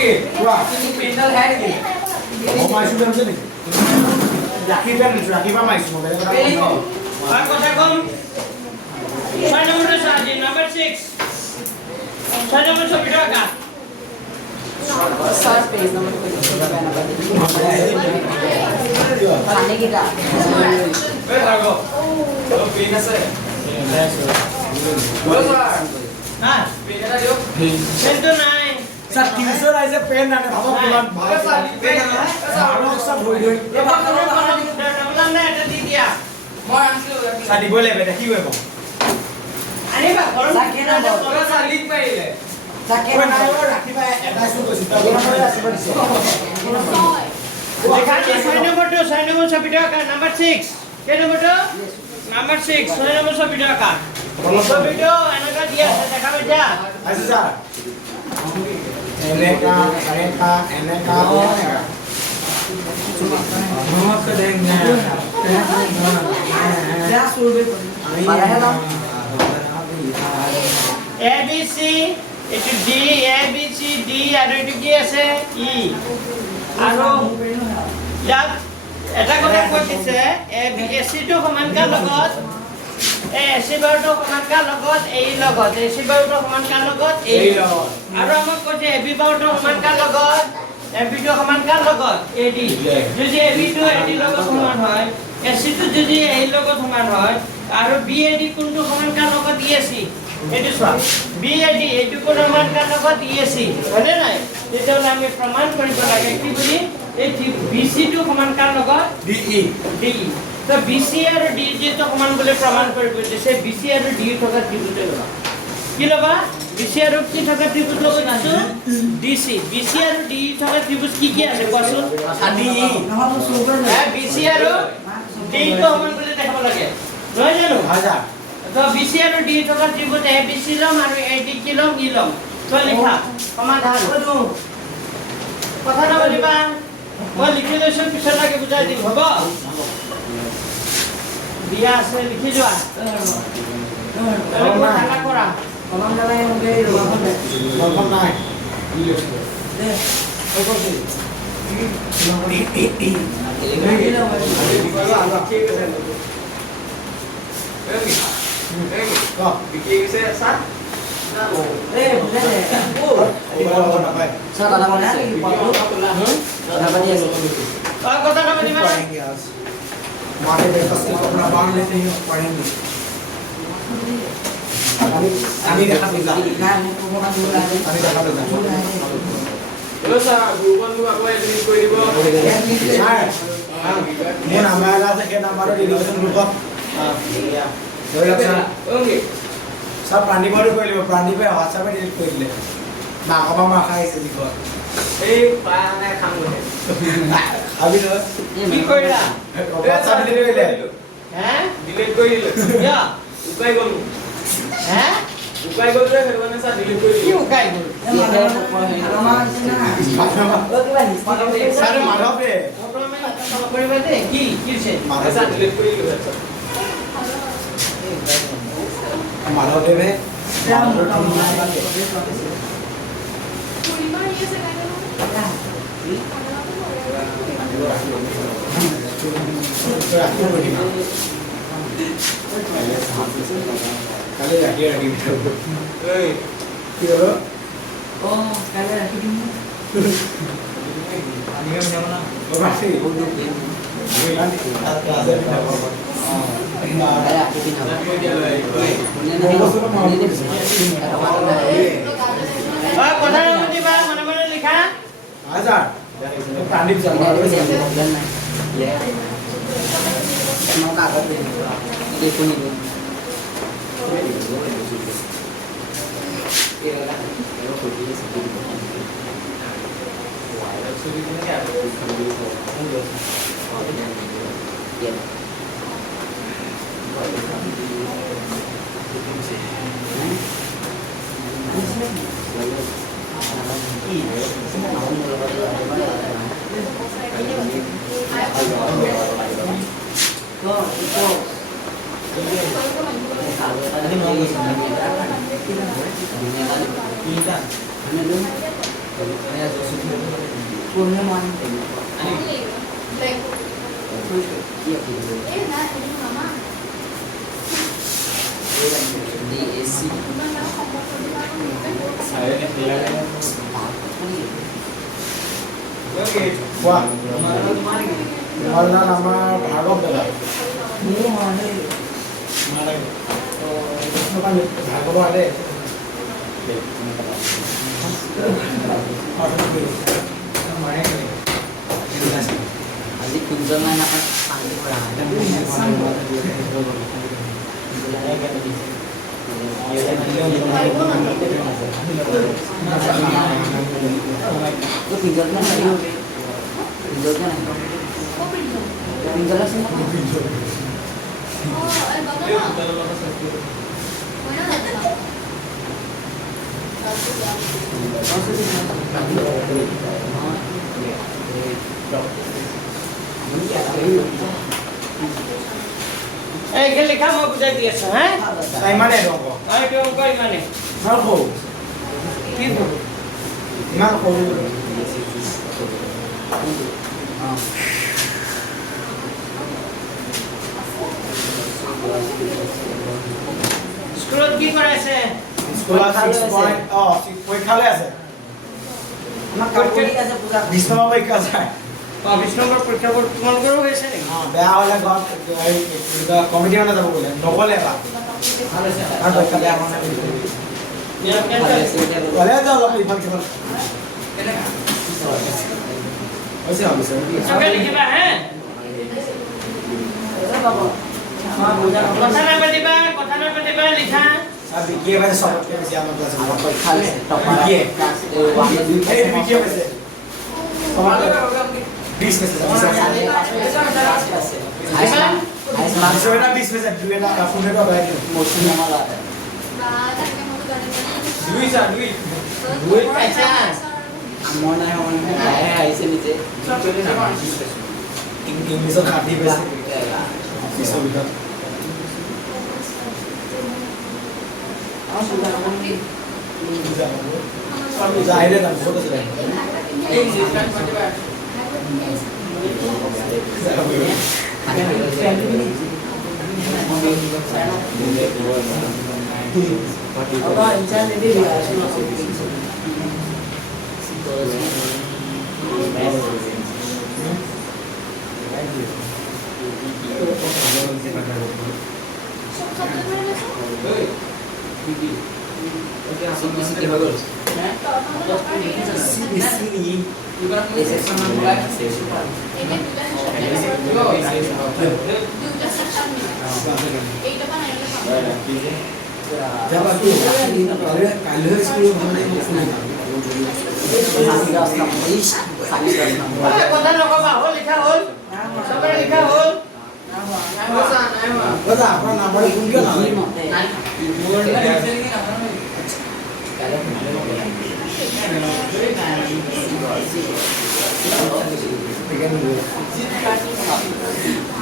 Okay, wah, ini pindah hari ni. Oh, masuk dalam sini. Rakhi pa masuk mobile ko. Ako sa kom. Sana mo sa atin number 6. Sana mo sa video ka. Search page naman ko yung paano kita? Tago. Oh, pindah saya. Ha? Pindah dia. Ito na eh. Sir, 300 आइसे pen ना भाबो पुरान भाबो pen ना सारो सब होई होई ये बात तो डबल ना এটা দি দিয়া মই আনছো সাদি বলে বেটা কি হইব আরে বা গরম সাকে না তোরা সালিক পাইলে সাকে কই না না রাখি পায় এটা শুন কইছি তো গরম করে আসি পড়ছে দেখাচ্ছি 6 নম্বর সব ভিডিও কা নাম্বার 6 কে নম্বর তো নাম্বার 6 6 নম্বর সব ভিডিও কা সব ভিডিও এনাকা দিয়া আছে দেখাবে যা আচ্ছা স্যার এনেকা nomor kedengnya ya suruh para hello A B C এটো D A B C D আৰু এটো কি আছে E আৰু ইয়াত এটা কথা কৈছে A B C টো সমান কাৰ লগত A C বাৰটো সমান কাৰ লগত A লগত A C বাৰটো সমান কাৰ লগত A লগত আৰু আমাক কৈছে A B বাৰটো সমান কাৰ লগত A B টো সমান কাৰ লগত A D যদি A B টো A D লগত সমান হয় A C টো যদি A লগত সমান হয় আৰু B A D কোনটো সমান কাৰ লগত E A C এটো চোৱা B A D এটো কোন সমান কাৰ লগত E A C হয়নে নাই তেতিয়াহ'লে আমি প্ৰমাণ কৰিব লাগে কি বুলি এই B C টো সমান কাৰ লগত DE তো BC আৰু DE তো সমান বুলি প্ৰমাণ কৰিব দিছে BC আৰু DE থকা ত্ৰিভুজে লবা কি লবা BC আৰু কি থকা ত্ৰিভুজ লব নাছো DC BC আৰু DE থকা ত্ৰিভুজ কি আছে কোৱাচোন DE আমাৰো সুবিধা হ্যাঁ BC আৰু DE তো সমান বুলি দেখাব লাগে নহয় জানো হাজাৰ তো BC আৰু DE থকা ত্ৰিভুজ ABC লম আৰু AD কি লম ই লম তো লিখা সমাধান কথা নবলিবা মই লিখি লৈছো পিছত লাগে বুজাই দিম হ'ব দিয়া আছে লিখি যোৱা তাহলে ঠান্ডা করা কলম জ্বালাই ওকে রোবা দে গল্প নাই Sa dalam mana? Dapat dia. কথা নবলিবা हमारे ब्रेकफास्ट को अपना बांध लेते हैं और पढ़ेंगे अभी देखा दूंगा Nah, ini pembukaan dulu lagi. अभी देखा दूंगा Hello sir, grupon juga aku yang ini koi di bawah. मैं नाम आया था क्या नाम मारो डिलीवरी ग्रुप ऑफ Oke. सब प्राणी बॉडी को ले प्राणी पे व्हाट्सएप पे डिलीट कर ले ना कब हम खाए से दिखो Pana kamu deh. अभी तो কি কইরা व्हाट्सएप डिलीट कर ले হ্যাঁ Delete koi dulu. ইয়া Ukai golu. হ্যাঁ Ukai golu deh kerana sah delete koi কি dulu. উকাই গল सारे मारो पे কৰিবা দে কি কিছে Sah delete koi dulu. मारो पे में kali lagi Hei. kira Oh, kalau lagi ini. berarti Ada ini nama. Tapi dia lagi. কথা নবলিবা মনে মনে লিখা हजार प्राणी bisa Ya. Mau kaget ini. Ini pun ini. Punya mana? Di AC. Saya nih dia. Oke, wah. Mana nama Bhagab daga? Ini mana? Mana? Itu kan Bhagab ada. Adik kunjung mana kan panggil orang ada lu pinjolnya nggak? Pinjolnya nggak? Pinjolnya sih nggak? Ke लिखा मैं बुझाई दिया छ हैं Saya mana dong kok? आइ के कोई माने Malko. की हो Malko. Scroll की कराइছে Sekolah 6 point. Oh, 6 point খালে আছে। আমার কাকুলি আছে পুরা 20 নম্বর পরীক্ষা আছে। 20 নম্বর পরীক্ষা তোমালোকৰো হৈছে নেকি হ্যাঁ, বেয়া হলে ঘর কমিটি মানে যাব বলে। নকলে এবার। আর পরীক্ষা দেয়া মানে বলে যাও অলপ ইফাল সিফাল। হৈছে হবে স্যার। সবে লিখিবা হ্যাঁ কথা না পাতিবা লিখা আর বিকিয়ে ভাই সবকে বেশি আমার ক্লাসে বড় খালি টপার বিকিয়ে ক্লাস 1 এই বিকিয়ে হয়েছে সবার 20 মেসেজ এটা 20 মেসেজ দুই এটা ফোনে তো বাইরে মোশন আমার আছে দুই আচ্ছা আমার না হয় গায়ে আইছে নিচে ইংলিশত খাটি বেশি বিশ্ববিদ্যালয় जाहिर है बहुत अच्छा है अब इंसान ने भी जब आप काले स्कूल हमने কথা নকবা হল লিখা হল সবে লিখা হল बता अपना नंबर भूल गया ना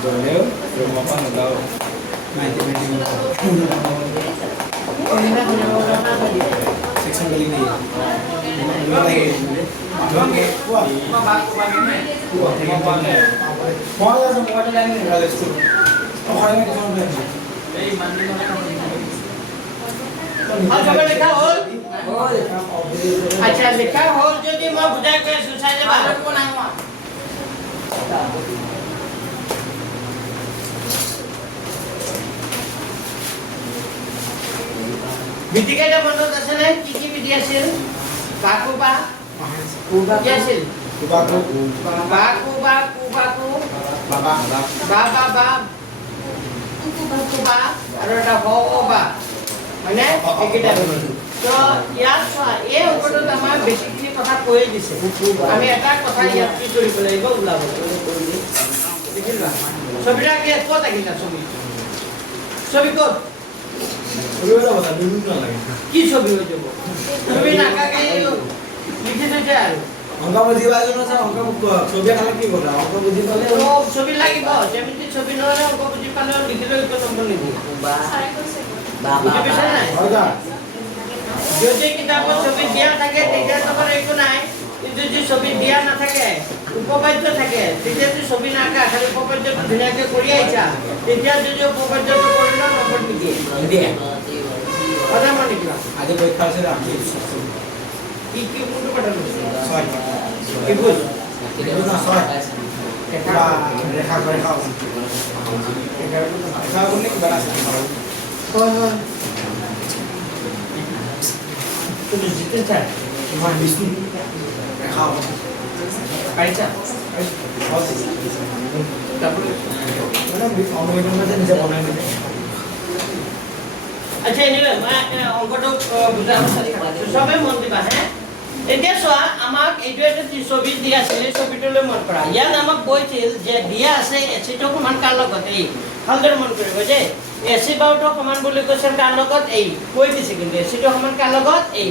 Boleh, rumah apa nggak tahu. Section कली नहीं है wah mau ya semua ada yang nggak ada school orang yang cuma belajar আর সবে লিখা হল আচ্ছা লিখা হল যদি মই বুজাই কৈ আছো চাই যাবা বিটিকেটা মনত আছে নে কি বিধি আছিল বাকুবা কি আছিল Kubaku, বাকুবা baba, বা কুবা আৰু এটা হবা মানে এইকেইটা তো ইয়াত চোৱা এই ওপৰত আমাৰ বেছিখিনি কথা কৈ দিছে আমি এটা কথা ইয়াত কি কৰিব লাগিব ওলাব দেখিলা ছবিটা কি ক'ত আহিলা ছবি ক'ত Dulu apa tadi dulu nggak lagi? কি ছবি হৈ যাব তুমি নাকাকে লিখি থৈছে আৰু Angka buji baju nasa angka buku, sobi akan lagi kok, angka buji baju. তো ছবি লাগিব যেমিতি ছবি নহলে অংক বুজি পালে লিখিলে একো নম্বৰ নিদিয়ে বা বুজি পাইছা নাই Harga, যদি কিতাপত ছবি দিয়া থাকে তেতিয়া তোমাৰ একো নাই কিন্তু যদি ছবি দিয়া নাথাকে উপপাদ্য থাকে তেতিয়া যদি ছবি নাকা খালি উপপাদ্যটো ধুনীয়াকৈ কৰি আহিছা তেতিয়া যদি উপপাদ্যটো কৰিলে নম্বৰ নিদিয়ে দিয়ে কথা মানে কিবা আজি পৰীক্ষা আছে আমি কি কি কোনটো কথা কৈছে ছয় কি বুঝ এটা ৰেখা ৰেখা ৰেখা কোনে কিবা আছে হয় হয় তুমি জিতেন স্যাৰ ইমান বিষ্ণু ৰেখা পাইছা তাৰপৰে মানে অনলাইনৰ মাজে নিজে বনাই দিলে আচ্ছা এনিৱে মই অংকটো বুজাব চেষ্টা কৰিছো সবে মন দিবা হে এতিয়া চোৱা আমাক এইটো এটা ছবি দিয়া আছে এই ছবিটোলৈ মন কৰা ইয়াত আমাক কৈছিল যে দিয়া আছে এচিটো সমান কাৰ লগত এই ভালদৰে মন কৰিব যে এচি বাহুটো সমান বুলি কৈছে কাৰ লগত এই কৈ দিছে কিন্তু এচিটো সমান কাৰ লগত এই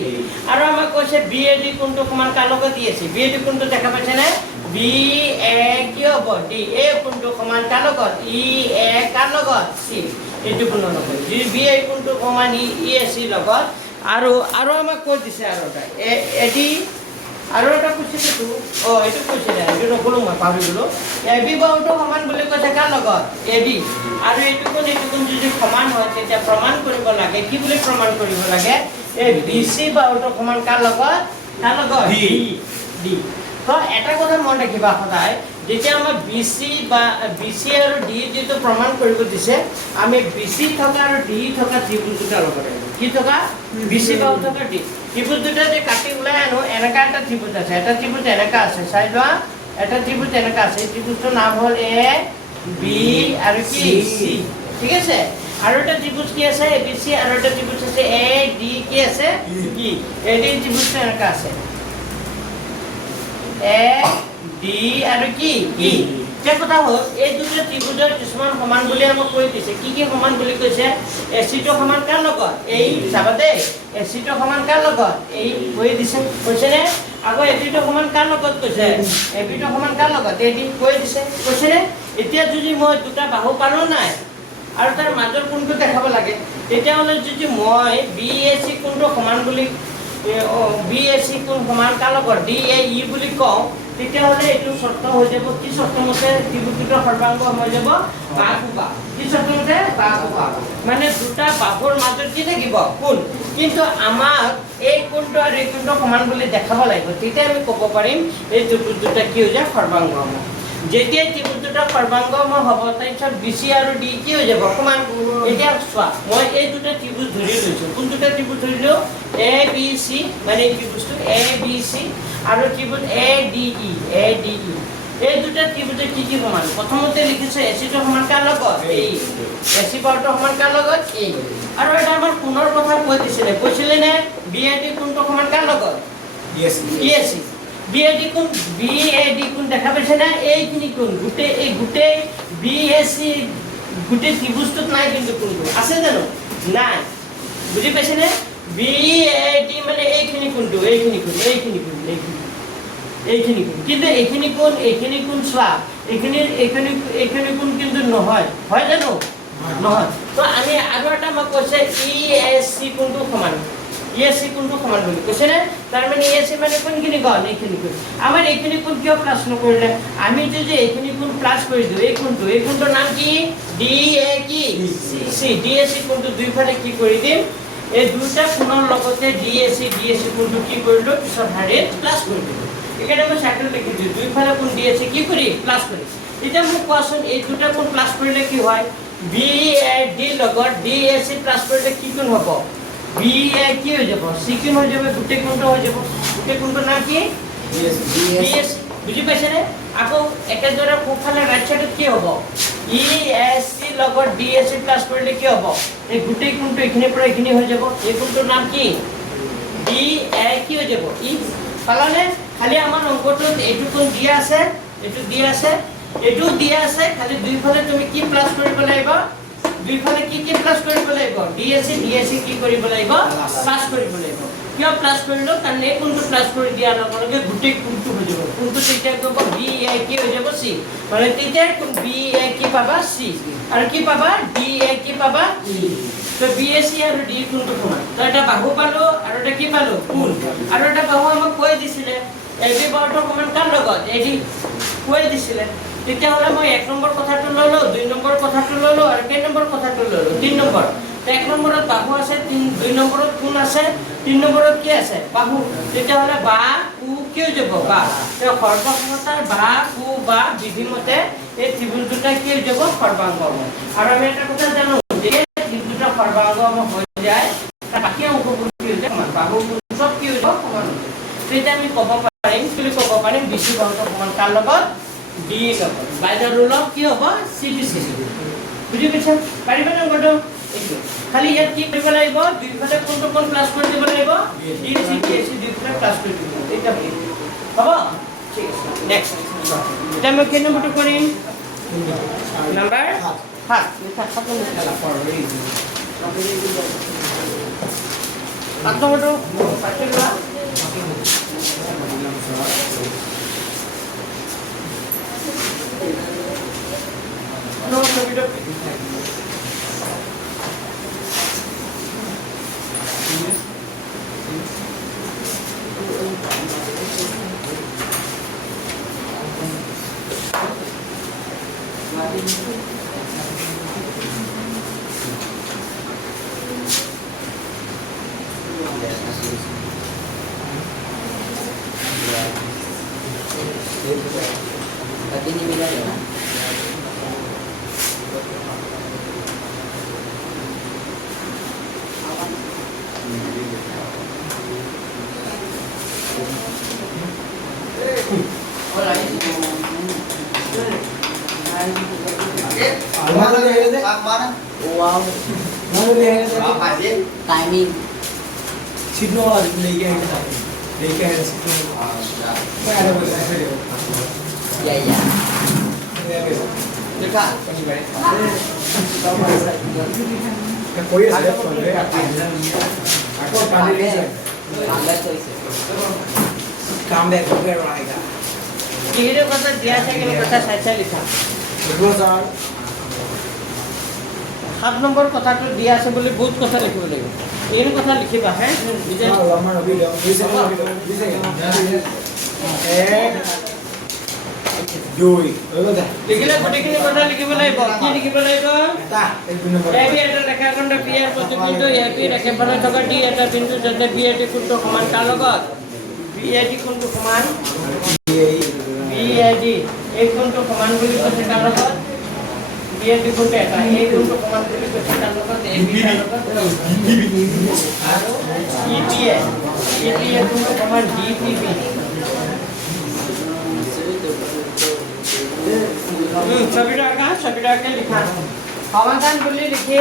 আৰু আমাক কৈছে বিএডি কোণটো সমান কাৰ লগত দি আছে বিএডি কোণটো দেখা পাইছে নে বি এ কি হ'ব ডি এ কোণটো সমান কাৰ লগত ই এ কাৰ লগত সি এইটো কোণ নহয় বি এ কোণটো সমান ই এ সি লগত আৰু আমাক কৈ দিছে আৰু এটা এডি আৰু এটা কৈছিলেতো এইটো কৈছিলে এইটো নকলো মই পাহৰি গ'লো এবি বাহুটো সমান বুলি কৈছে কাৰ লগত এবি আৰু এইটো কোণ যদি সমান হয় তেতিয়া প্ৰমাণ কৰিব লাগে কি বুলি প্ৰমাণ কৰিব লাগে এই বিচি বাহুটো সমান কাৰ লগত ডি তো এটা কথা মন ৰাখিবা সদায় যেতিয়া আমাৰ বিচি আৰু ডি যেটো প্ৰমাণ কৰিব দিছে আমি বিচি থকা আৰু ডি থকা ত্ৰিভুজ দুটা ল'ব লাগিব কি থকা বিচি বাহু থকা ডি ত্ৰিভুজ দুটা যে কাটি ওলাই আনো এনেকা এটা ত্ৰিভুজ আছে এটা ত্ৰিভুজ এনেকা আছে চাই লোৱা এটা ত্ৰিভুজ এনেকা আছে ত্ৰিভুজটোৰ নাম হ'ল এ বি আৰু কি সি ঠিক আছে আৰু এটা ত্ৰিভুজ কি আছে এ বি সি আৰু এটা ত্ৰিভুজ আছে এ ডি কি আছে ই এ ডি ত্ৰিভুজটো এনেকা আছে এ ডি আৰু কি ই তে কথা হ'ল এই দুটা ত্ৰিভুজৰ কিছুমান সমান বুলি আমাক কৈ দিছে কি সমান বুলি কৈছে এচিটো সমান কাৰ লগত এই চাবা দেই এচিটো সমান কাৰ লগত এই কৈ দিছে কৈছে নে আকৌ এবিটো সমান কাৰ লগত কৈছে এবিটো সমান কাৰ লগত এডি কৈ দিছে কৈছে নে এতিয়া যদি মই দুটা বাহু পালো নাই আৰু তাৰ মাজৰ কোণটো দেখাব লাগে তেতিয়াহ'লে যদি মই বি এ চি কোণটো সমান বুলি বি এ চি কোণ সমান কাৰ লগত ডি এ ই বুলি কওঁ তেতিয়াহ'লে এইটো চৰ্ত হৈ যাব কি চৰ্ত মতে ত্ৰিভুজৰ সৰ্বাংগ হৈ যাব বাহুবা কি চৰ্ত মতে বাহুবা মানে দুটা বাহুৰ মাজত কি থাকিব কোণ কিন্তু আমাক এই কোণটো আৰু এই কোণটো সমান বুলি দেখাব লাগিব তেতিয়া আমি ক'ব পাৰিম এই ত্ৰিভুজ দুটা কি হৈ যায় সৰ্বাংগ যেতিয়া ত্ৰিভুজ দুটা সৰ্বাংগ হ'ব তাৰপিছত বিচি আৰু ডি কি হৈ যাব সমান এতিয়া চোৱা মই এই দুটা ত্ৰিভুজ ধৰি লৈছোঁ কোন দুটা ত্ৰিভুজ ধৰিলোঁ এ বি চি মানে এই ত্ৰিভুজটো এ বি চি আৰু ত্ৰিভুজ এ ডি ই এই দুটা ত্ৰিভুজে কি সমান প্ৰথমতে লিখিছে এচিটো সমান কাৰ লগত এই এচি বাহুটো সমান কাৰ লগত এই আৰু এটা আমাৰ কোণৰ কথা কৈছিলে নে বি এ ডি কোণটো সমান কাৰ লগত ই এ চি বি এ ডি কোণ দেখা পাইছে না এইখিনি কোণ গোটেই বি এ চি গোটেই ত্ৰিভুজটোত নাই কিন্তু কোণটো আছে জানো নাই বুজি পাইছেনে বি এ ডি মানে এইখিনি কোণটো এইখিনি কোণ কিন্তু এইখিনি কোণ চোৱা এইখিনি কোণ কিন্তু নহয় হয় জানো নহয় তো আমি আৰু এটা আমাক কৈছে ই এ চি কোণটো সমান ই এ চি কোণটো সমান বুলি কৈছে নে তাৰমানে ই এ চি মানে কোনখিনি গ'ল এইখিনি কোণ আমাৰ এইখিনি কোণ কিয় প্লাছ নকৰিলে আমি যদি এইখিনি কোণ প্লাছ কৰি দিওঁ এই কোণটোৰ নাম কি ডি এ কি চি ডি এ চি কোণটো দুইফালে কি কৰি দিম এই দুটা কোণৰ লগতে ডি এ চি কোণটো কি কৰিলোঁ পিছত হাৰিত প্লাছ কৰি দিলোঁ এইকাৰণে মই চাৰ্কেল লিখি দিওঁ দুইফালে কোণ ডি এ চি কি কৰি প্লাছ কৰি এতিয়া মোক কোৱাচোন এই দুটা কোণ প্লাছ কৰিলে কি হয় বি এ ডি লগত ডি এ চি প্লাছ কৰিলে কি কোণ হ'ব বি এ কি হৈ যাব চি কোণ হৈ যাব গোটেই কোণটো হৈ যাব গোটেই কোণটোৰ নাম কি বি এ চি বুজি পাইছেনে আকৌ একেদৰে সোঁফালে ৰাইট চাইডত কি হ'ব ই এ চি লগত ডি এ চি প্লাছ কৰিলে কি হ'ব এই গোটেই কোণটো এইখিনিৰ পৰা এইখিনি হৈ যাব এই কোণটোৰ নাম কি ডি এ কি হৈ যাব ই পালানে খালি আমাৰ অংকটোত এইটো কোণ দিয়া আছে এইটো দিয়া আছে খালি দুইফালে তুমি কি প্লাছ কৰিব লাগিব দুইফালে কি প্লাছ কৰিব লাগিব ডি এ চি কি কৰিব লাগিব প্লাছ কৰিব লাগিব কিয় প্লাছ কৰিলো কাৰণ এই কোণটো প্লাছ কৰি দিয়াৰ লগে লগে গোটেই কোণটো হৈ যাব কোণটো তেতিয়া ক'ব বি এ কি হৈ যাব চি মানে তেতিয়া বি এ কি পাবা চি আৰু কি পাবা ডি এ কি পাবা ই তো BAC আৰু D কোনটো সমান তো এটা বাহু পালো আৰু এটা কি পালো কোণ আৰু এটা বাহু আমাক কৈ দিছিলে AB বাহুটো সমান কাৰ লগত AD কৈ দিছিলে তেতিয়া হলে মই 1 নম্বৰ কথাটো ললো 2 নম্বৰ কথাটো ললো আৰু কেই নম্বৰ কথাটো ললো 3 নম্বৰ তো 1 নম্বৰত বাহু আছে 2 নম্বৰত কোণ আছে 3 নম্বৰত কি আছে বাহু তেতিয়া হলে বা কু কি হৈ যাব বা তো সৰ্বসমতাৰ বা কু বা বিধিমতে এই ত্ৰিভুজ দুটা কি হৈ যাব সৰ্বাংগ আৰু আমি এটা কথা জানো যে ত্ৰিভুজৰ সৰ্বাংগ হৈ যায় তাৰ বাকি অংশবোৰ কি হৈ যায় সমান বাহু সব কি হৈ যাব সমান তেতিয়া আমি ক'ব পাৰিম BC বাহুটো সমান কাৰ লগত D লগত বাই দা ৰুল অফ কি হ'ব CBC বুজি পাইছা পাৰিবা না গটো খালি ইয়াত কি কৰিব লাগিব দুইফালে কোনটো কোন প্লাস কৰি দিব লাগিব DC BC দুইফালে প্লাস কৰি দিব এটা হ'ব ঠিক আছে নেক্সট এটা মই কেনে নম্বৰটো কৰিম নাম্বাৰ 7 লিখা খতম লিখা পঢ়ি 7 নম্বৰটো পাঠিলা No, ছবিটা Tapi ini beda ya. Wow. Timing. Sidno वाला लेके आए Sidno मैं आ रहा हूँ Ya ya. देखा कोई ऐसा फोन है आपको काम नहीं है Lambat tu isi. काम बैक हो गया रहेगा किहरे কথা দিয়া আছে কেনে কথা চাইছা লিখা 2000 7 নম্বৰ কথাটো দিয়া আছে বুলি বহুত কথা লিখিব লাগিব এই কথা লিখিবা হে বুঝাই लम्बा अभी एक দুই লিখিলে গোটেইখিনি কথা লিখিব লাগিব কি লিখিব লাগিব এটা এক দুই নম্বৰ AB এটা ৰেখাখণ্ড P এৰ প্ৰতিবিন্দু AB ৰেখাখনে থকা D এটা বিন্দু যাতে BAD কোণটো সমান কাৰ লগত BAD কোণটো সমান BAD এই কোণটো সমান বুলি কৈছে কাৰ লগত BAD কোণটো এটা এই কোণটো সমান বুলি কৈছে কাৰ লগত AB কাৰ লগত আৰু EPA কোণটো সমান DPB ছবিটাকে লিখা সমাধান বুলি লিখি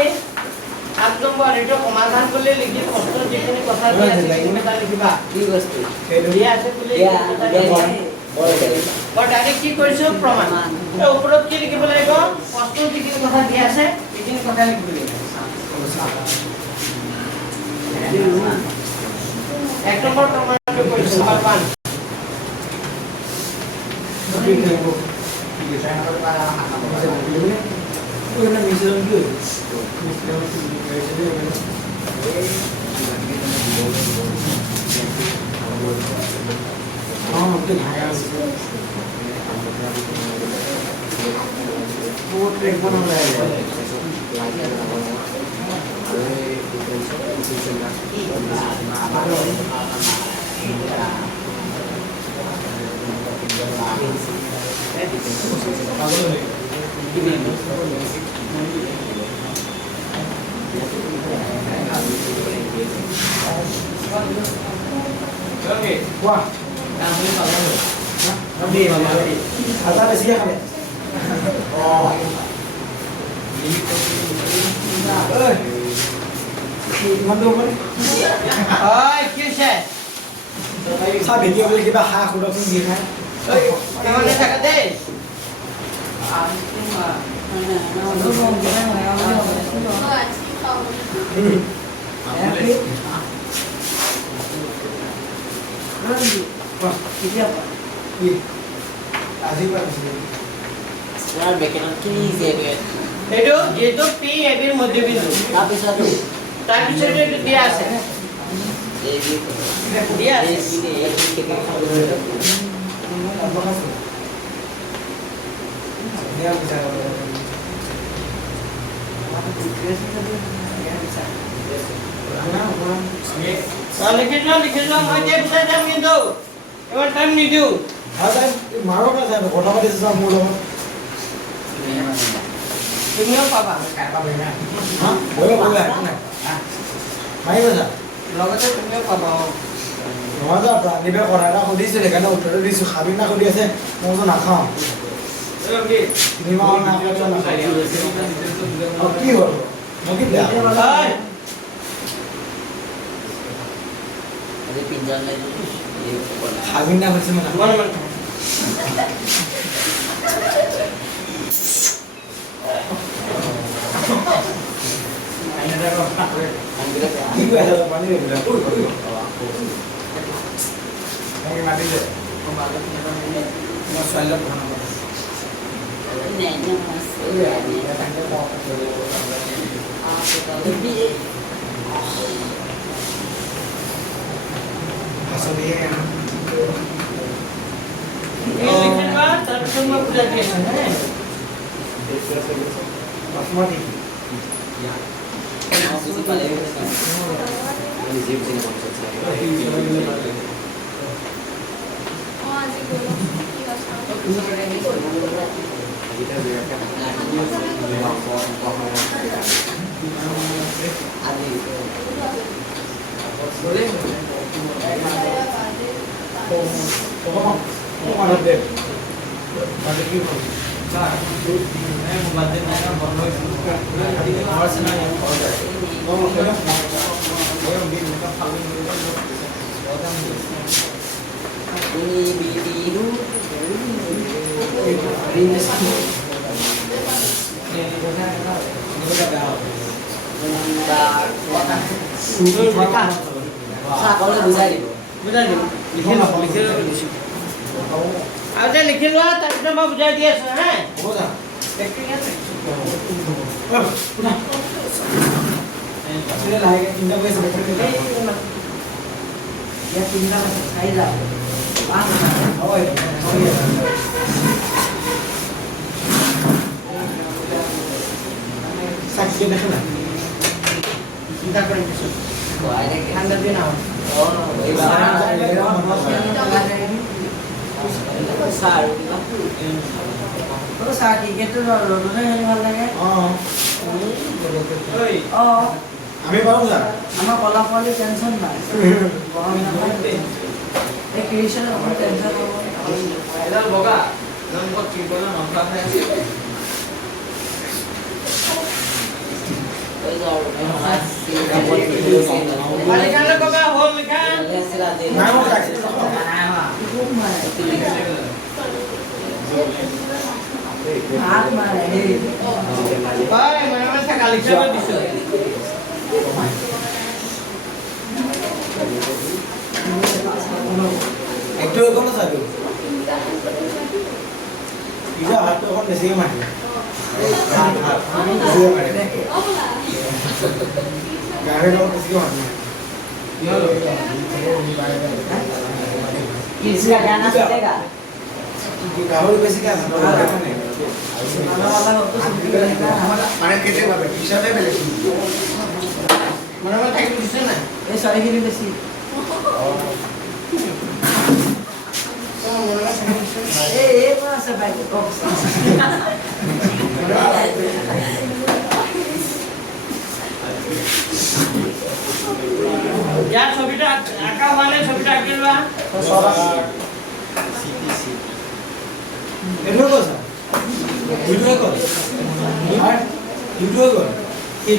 8 নম্বৰ এটা সমাধান বুলি লিখি প্ৰশ্ন যিখিনি কথা দিয়া আছে সেইখিনি কথা লিখিবা Di wasti. দিয়া আছে বুলি Ya, ya, ya. Boleh. মই ডাইৰেক্ট কি কৰিছো প্ৰমাণ এই ওপৰত কি লিখিব লাগিব প্ৰশ্ন যিখিনি কথা দিয়া আছে সেইখিনি কথা লিখিব লাগিব 1 নম্বৰ প্ৰমাণটো কৰিছো পাৰমান Oke, wah. Nanti mama. Atau ada siapa ya? Oh. Mandu mana? ঐ কি হৈছে Saya video boleh kita hak udah tinggi kan? কেমনে থাকা দেই Wah, ini apa? Ini. Asik banget sih. Sekarang bikin kiri je. এইটো যেটো P AB ৰ মধ্যবিন্দু Tapi satu. তাৰপিছত এইটো দিয়া আছে দিয়া আছে লিখি যোৱা মই এতিয়া বুজাই যাম কিন্তু এবাৰ টাইম নিদিওঁ মাৰো না সাহেব কথা পাতিছে সব মোৰ লগত তুমিও পাবা হা বলো বলো মাই বজা লগতে তুমিও পাবা মজা প্রাণীবে কথা এটা সুধিছিল সেইকাৰণে উত্তৰটো দিছো খাবি না সুধি আছে মই তো নাখাওঁ নিমাও না কি হ'ল মই কি বেয়া Ada pinjam lagi. খাবি না কৈছে মানে কি কৈ আছে পানী বেলা মই মাতি দে মই ছোৱালীক কথা নকওঁ Nenek লিখি লোৱা তাৰপিছত মই বুজাই দি আছোঁ basmati Aku sih paling kan. Ini sih sini konsep saya. Kita biarkan boleh mana deh ada ki Ini biru. Kalau bukan itu. বুজাই দিম আৰু যে লিখি লোৱা তাৰপিছত মই বুজাই দি আছোঁ হা boza Sila lahi ka tinda ko sa better ka. Ya tinda ka sa ila. Oy. Sakit na kana. চিন্তা কৰিম পিছত Kau ada ঠাণ্ডা দিন আৰু Oh, besar. Terus saat itu lulunya yang mana ya? Oh. ঐ Oh, Ami baru enggak? আমার ফলাফলে tension নাই এই ক্রিয়েশন আমার টেনশন এডাল বগা নম্বৰ ত্ৰিকোণৰ নংকা হৈ আছে মালিকানে কবা হ'ল লিখা Nah, mau kasih. হাত মারে হয় মই মানে থাকা লিখিব দিছোঁ একটু কোনো যাবে ইজা হাত তো এখন বেশি মাটি হাত বেশি মাটি গাড়ি লোক বেশি মাটি কি হলো इसका गाना चलेगा গাহরি বেশি কে আছে गाना वाला हो तो सब चलेगा মানে কেটে পাবে হিসাবে বেলে মনে মনে থাকিব দিছোঁ না এই সরি গিরি বেশি এই কোন আছে ভাই ইয়াৰ ছবিটা আঁকা হোৱা নাই ছবিটা আঁকি লোৱা এটো কথা ভিডিও কল আর ভিডিও কল এই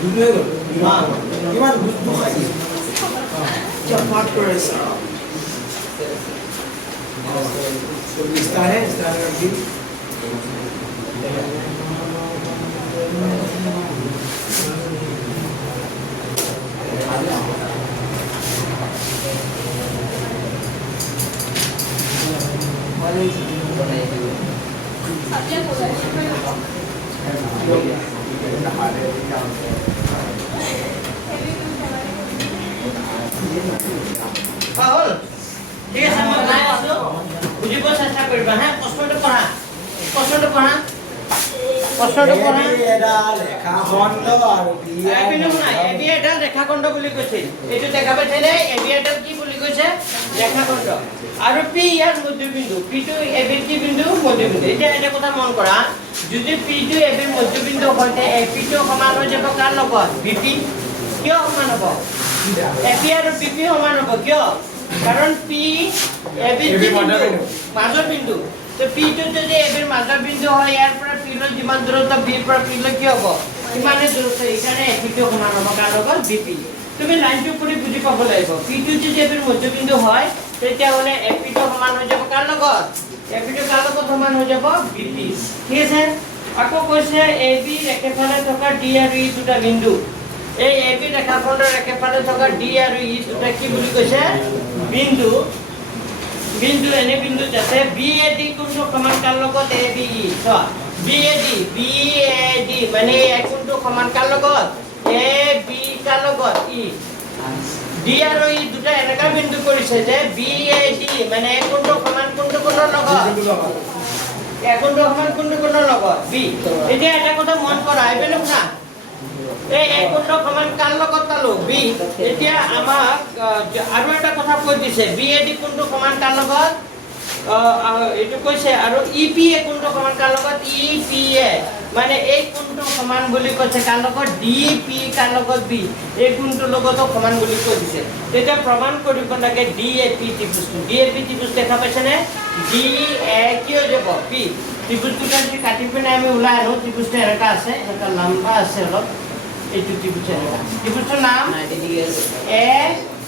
ভিডিও কল কিমান বুদ্ধ খাইছে চপাট করেছে স্টারে স্টারে কি হ'ল ঠিক আছে মই ওলাই আছো বুজিব চেষ্টা কৰিবা হা প্ৰশ্নটো পঢ়া প্ৰশ্নটো পঢ়া এডাল ৰেখাখণ্ড আৰু এপিনো নাই এবি এডাল ৰেখাখণ্ড বুলি কৈছিল এইটো দেখা পাইছে নে এবি এডাল কি বুলি কৈছে ৰেখাখণ্ড আৰু পি ইয়াৰ মধ্যবিন্দু পি টো এবিৰ কি বিন্দু মধ্যবিন্দু এতিয়া এটা কথা মন কৰা যদি পি টো এবিৰ মধ্যবিন্দু হয় তে এপি টো সমান হৈ যাব কাৰ লগত বিপি কিয় সমান হ'ব এপি আৰু বিপি সমান হ'ব কিয় কাৰণ পি এবিৰ কি বিন্দু মাজৰ বিন্দু তো পি টো যদি এবিৰ মাজৰ বিন্দু হয় ইয়াৰ পৰা পি লৈ যিমান দূৰত্ব বি পৰা পি লৈ কি হ'ব ইমানে দূৰত্ব এইকাৰণে এপি টো সমান হ'ব কাৰ লগত বিপি তুমি লাইনটো কৰি বুজি পাব লাগিব পি টো যদি এবিৰ মধ্যবিন্দু হয় তেতিয়া হলে এপি টো সমান হৈ যাব কাৰ লগত এপি টো কাৰ লগত সমান হৈ যাব বিপি ঠিক আছে আকৌ কৈছে এবি একেফালে থকা ডি আৰু ই দুটা বিন্দু এই এবি ৰেখাখণ্ডৰ একেফালে থকা ডি আৰু ই দুটা কি বুলি কৈছে বিন্দু বিন্দু এনে বিন্দু যাতে বি এ ডি কোণটো সমান কাৰ লগত এ বি ই চোৱা বি এ ডি মানে এই কোণটো সমান কাৰ লগত এ বি কাৰ লগত ই ডি আৰু ই দুটা এনেকা বিন্দু কৰিছে যে বি এ ডি মানে এই কোণটো সমান কোণটো কোণৰ লগত এই কোণটো সমান কোণটো কোণৰ লগত বি এতিয়া এটা কথা মন কৰা এইবেলে শুনা এই কোণটো সমান কাৰ লগত পালো বি এতিয়া আমাক আৰু এটা কথা কৈ দিছে বি এ ডি কোণটো সমান কাৰ লগত এইটো কৈছে আৰু ই পি এ কোণটো সমান কাৰ লগত ই পি এ মানে এই কোণটো সমান বুলি কৈছে কাৰ লগত ডি পি কাৰ লগত বি এই কোণটোৰ লগতো সমান বুলি কৈ দিছে তেতিয়া প্ৰমাণ কৰিব লাগে ডি এ পি ত্ৰিভুজ দেখা পাইছেনে ডি এ কি হৈ যাব পি ত্ৰিভুজটো যদি কাটি পিনে আমি ওলাই আনো ত্ৰিভুজটো এনেকা আছে এনেকা লম্বা আছে অলপ এইটো ত্ৰিভুজ এনেকা ত্ৰিভুজটোৰ নাম এ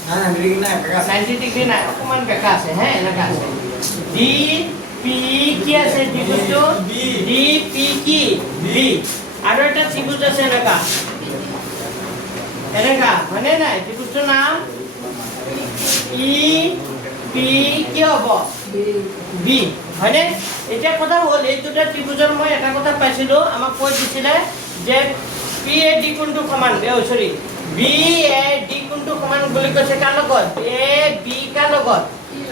90 ডিগ্ৰী নাই অকমান বেকা আছে হে এনেকা আছে ডি পি কি আছে ত্ৰিভুজটো ডি পি কি বি আৰু এটা ত্ৰিভুজ আছে এনেকা মানে নাই ত্ৰিভুজটোৰ নাম ই পি কি হ'ব বি হয়নে এতিয়া কথা হ'ল এই দুটা ত্ৰিভুজৰ মই এটা কথা পাইছিলো আমাক কৈ দিছিলে যে পি এ ডি কোণটো সমান সৰি বি এ ডি কোণটো সমান বুলি কৈছে কাৰ লগত এ বি কাৰ লগত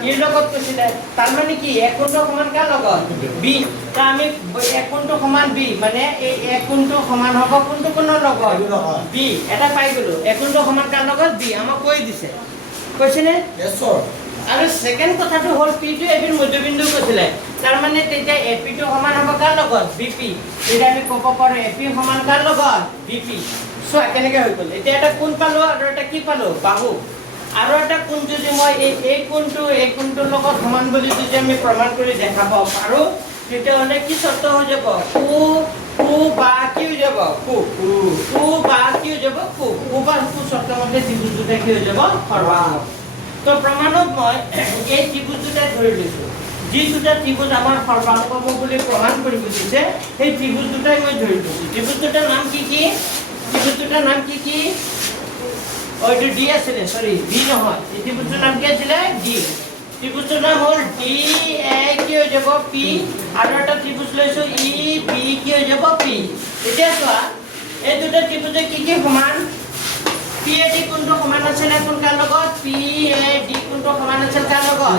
ইৰ লগত কৈছিলে তাৰ মানে কি এক কোণটো সমান কাৰ লগত বি তা আমি এক কোণটো সমান বি মানে এই এক কোণটো সমান হ'ব কোণটো কোণৰ লগত বি এটা পাই গলো এক কোণটো সমান কাৰ লগত বি আমাক কৈ দিছে কৈছেনে আৰু সেকেন্ড কথাটো হ'ল পি টো এবিৰ মধ্যবিন্দু কৈছিলে তাৰ মানে তেতিয়া এপি টো সমান হ'ব কাৰ লগত বিপি এটা আমি ক'ব পাৰো এপি সমান কাৰ লগত বিপি সো কেনেকৈ হৈ গ'ল এতিয়া এটা কোণ পালো আৰু এটা কি পালো বাহু আৰু এটা কোণ যদি মই এই কোণটোৰ লগত সমান বুলি যদি আমি প্ৰমাণ কৰি দেখাব পাৰো তেতিয়াহ'লে কি চৰ্ত হৈ যাব কু বা কি হৈ যাব কু বা কি হৈ যাব কু বা কু চৰ্ত মতে ত্ৰিভুজ দুটা কি হৈ যাব সৰ্বাংগ তো প্ৰমাণত মই এই ত্ৰিভুজ দুটা ধৰি লৈছো যি দুটা ত্ৰিভুজ আমাৰ সৰ্বাংগ বুলি প্ৰমাণ কৰিব দিছে সেই ত্ৰিভুজ দুটাই মই ধৰি লৈছো ত্ৰিভুজ দুটাৰ নাম কি এইটো ডি আছিলে সৰি বি নহয় এই ত্ৰিভুজটোৰ নাম কি আছিলে ডি ত্ৰিভুজটোৰ নাম হ'ল ডি এ কি হৈ যাব পি আৰু এটা ত্ৰিভুজ লৈছো ই পি কি হৈ যাব পি এতিয়া চোৱা এই দুটা ত্ৰিভুজে কি সমান পি এ ডি কোণটো সমান আছিল কোন কাৰ লগত পি এ ডি কোণটো সমান আছিল কাৰ লগত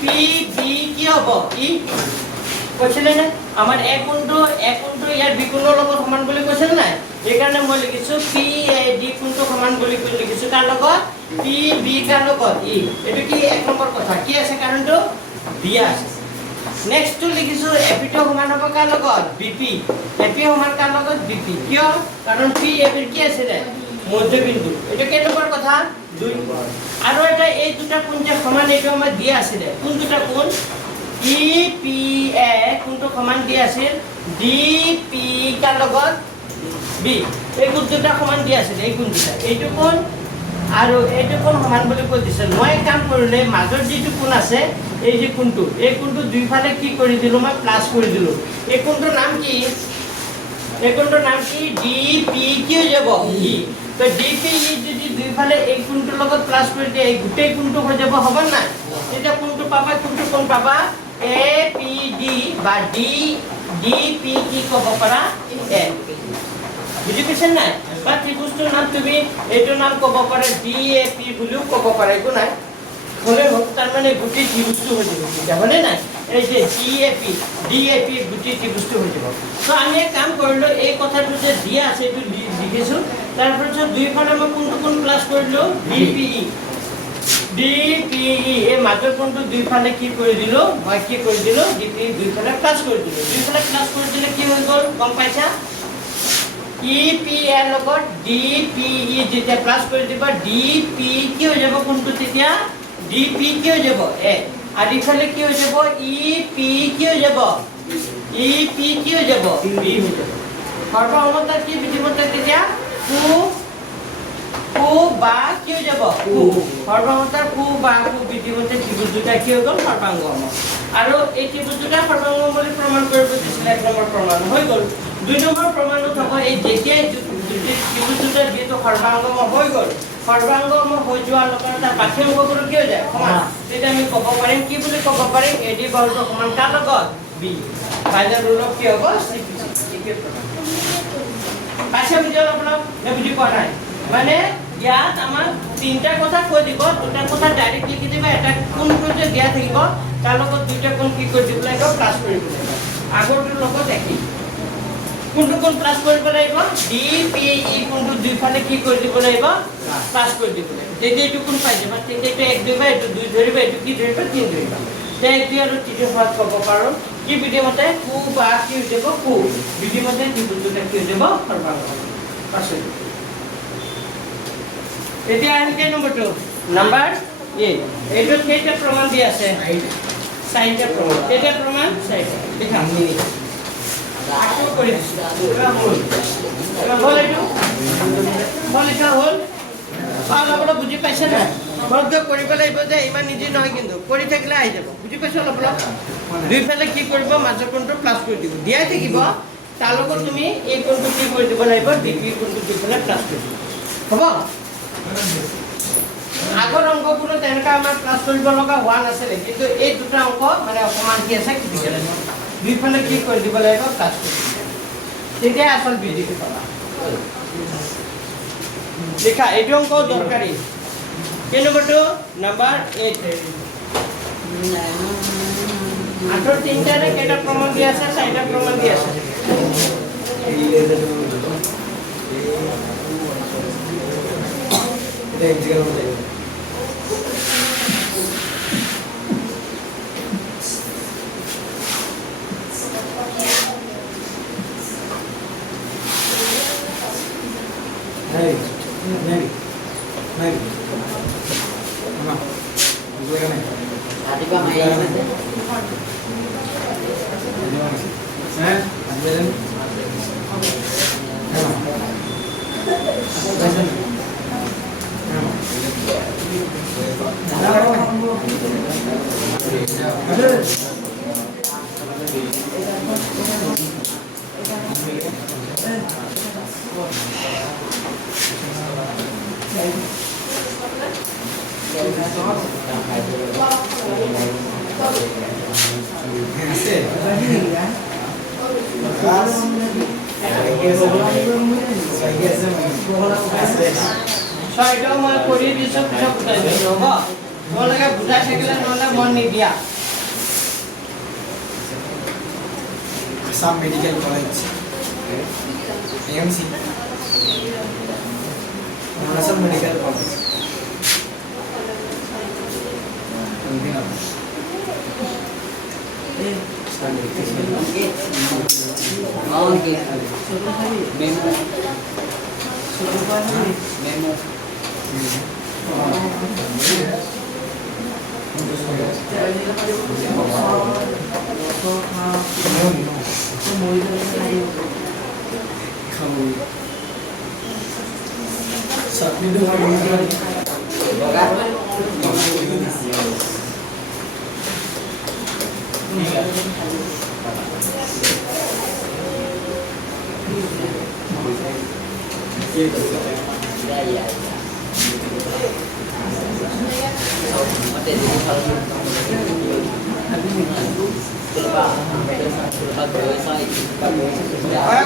পি বি কি হ'ব ই কৈছিলে নে আমাৰ এক কোণটো ইয়াৰ বি কোণৰ লগত সমান বুলি কৈছিল নাই এইকাৰণে মই লিখিছো পি এ ডি কোণটো সমান বুলি লিখিছো কাৰ লগত পি বি কাৰ লগত ই এইটো কি এক নম্বৰ কথা কি আছে কাৰণটো বি আছে নেক্সটটো লিখিছো এপি টো সমান হ'ব কাৰ লগত বিপি এপি সমান কাৰ লগত বিপি কিয় কাৰণ পি এপিৰ কি আছিলে মধ্যবিন্দু এটা কেই নম্বৰ কথা 2 আৰু এটা এই দুটা কোণ যে সমান এইটো আমাৰ দিয়া আছিল কোন দুটা কোণ ই পি এ কোণটো সমান দিয়া আছিল ডি পি কাৰ লগত বি এই কোণ দুটা সমান দিয়া আছিল এই কোণ দুটা এইটো কোণ আৰু এইটো কোণ সমান বুলি কৈ দিছে মই কাম কৰিলে মাজৰ যিটো কোণ আছে এই যে কোণটো এই কোণটো দুইফালে কি কৰি দিলো মই প্লাস কৰি দিলো এই কোণটোৰ নাম কি ডি পি কি হৈ যাব ই তো ডি পি ই যদি দুইফালে এই কোণটোৰ লগত প্লাস কৰি দিয়ে এই গোটেই কোণটো হৈ যাব হ'ব না এটা কোণটো পাবা কোণটো কোণ পাবা এ পি ডি বা ডি পি কি ক'ব পাৰা এ বুজি পাইছে নাই বা ত্ৰিভুজটোৰ নাম তুমি এইটো নাম ক'ব পাৰা ডি এ পি বুলিও ক'ব পাৰা একো নাই মানে গোটেই ত্ৰিভুজটো হৈ যাব তেতিয়া হয়নে নাই এই যে DAP গোটেই ত্ৰিভুজটো হৈ যাব তো আমি এক কাম কৰিলোঁ এই কথাটো যে দিয়া আছে এইটো লিখিছোঁ তাৰপিছত দুইফালে মই কোন প্লাছ কৰিলোঁ DPE এই মাজৰ কোণটো দুইফালে কি কৰি দিলোঁ মই কি কৰি দিলোঁ DPE দুইফালে প্লাছ কৰি দিলোঁ দুইফালে প্লাছ কৰি দিলে কি হৈ গ'ল গম পাইছা EPE এৰ লগত DPE যেতিয়া প্লাস কৰি দিব DP কি হৈ যাব কোনটো তেতিয়া DP কি হৈ যাব এ আর ইফালে কি হৈ যাব EP কি হৈ যাব EP কি হৈ যাব B হৈ যাব সৰ্বসমতাৰ কি বিধিমতে তেতিয়া কু বা কি হৈ যাব কু সৰ্বসমতাৰ কু বা কু বিধিমতে ত্ৰিভুজ দুটা কি হৈ গ'ল সৰ্বাংগম আৰু এই ত্ৰিভুজ দুটা সৰ্বাংগম বুলি প্ৰমাণ কৰিব দিছিলে এক নম্বৰ প্ৰমাণ হৈ গ'ল 2 নম্বৰ প্ৰমাণত হ'ব এই যেতিয়াই ত্ৰিভুজ দুটা যেহেতু সৰ্বাংগম হৈ গ'ল সৰ্বাংগম হৈ যোৱাৰ লগত তাৰ বাকী অংশবোৰ কি হৈ যায় সমান তেতিয়া আমি ক'ব পাৰিম কি বুলি ক'ব পাৰিম AD বাহুটো সমান কাৰ লগত B বাইজাৰ ৰুল কি হ'ব পাছে বুজি অলপ নে বুজি পোৱা নাই মানে ইয়াত আমাৰ তিনটা কথা কৈ দিব দুটা কথা ডাইৰেক্ট লিখি দিবা এটা কোন কোনটো দিয়া থাকিব তাৰ লগত দুইটা কোন কি কৰি দিব লাগিব প্লাছ কৰিব লাগিব আগৰটোৰ লগত একেই কোনটো কোন প্লাছ কৰিব লাগিব DPE কোনটো দুইফালে কি কৰি দিব লাগিব প্লাছ কৰি দিব লাগিব তেতিয়া এইটো কোন পাই যাবা তেতিয়া এইটো 1 ধৰিবা এইটো 2 ধৰিবা এইটো কি ধৰিবা 3 ধৰিবা তেতিয়া আৰু তিনিৰ ভাগ ক'ব পাৰো কি বিধিমতে কু বা কি হৈ যাব কু বিধিমতে ত্ৰিভুজটা কি হৈ যাব সৰ্বাংগম আছে এতিয়া আহিল কেই নম্বৰটো নাম্বাৰ এ এইটো কেইটা প্ৰমাণ দি আছে 4টা প্ৰমাণ কেইটা প্ৰমাণ 4টা লিখা আকো কৰি দিছো হ'ল এইটো হ'ল অলপ বুজি পাইছে না বন্ধ কৰিব লাগিব যে ইমান নিজে নহয় কিন্তু কৰি থাকিলে আহি যাব বুজি পাইছো অলপ দুইফালে কি কৰিব মাজৰ কোণটো প্লাছ কৰি দিব দিয়াই থাকিব তাৰ লগত তুমি এই কোণটো কি কৰি দিব লাগিব DP কোণটো দুইফালে প্লাছ কৰি দিব হ'ব আগৰ অংকবোৰত তেনেকা আমাৰ প্লাছ কৰিব লগা হোৱা নাছিলে কিন্তু এই দুটা অংক মানে অকমান কি আছে ক্ৰিটিকেল দুইফালে কি কৰি দিব লাগিব প্লাছ কৰি তেতিয়া আসল বিধিটো পাবা লিখা এইটো অংক দৰকাৰী কেই নম্বৰটো নাম্বাৰ 8 আঠৰ তিনটাৰে কেইটা প্ৰমাণ দি আছে 4টা প্ৰমাণ দি আছে মই কৰি দিছো পিছত বুজাই দিছো হ'ব তোমালোকে বুজাই থাকিলে নহলে মন নিদিয়া Assam Medical College AMC Assam Medical College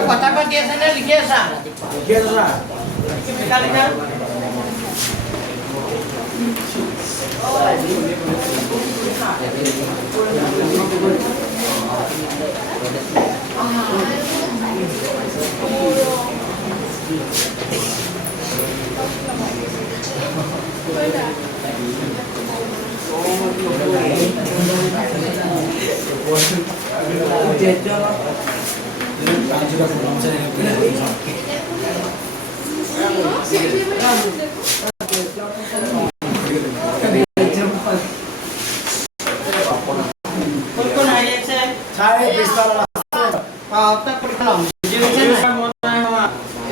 কথা পাতি আছে নে লিখি আছা লিখা লিখা কোন আই আছে ছাই বিস্তার পাওতা করলাম যে হচ্ছে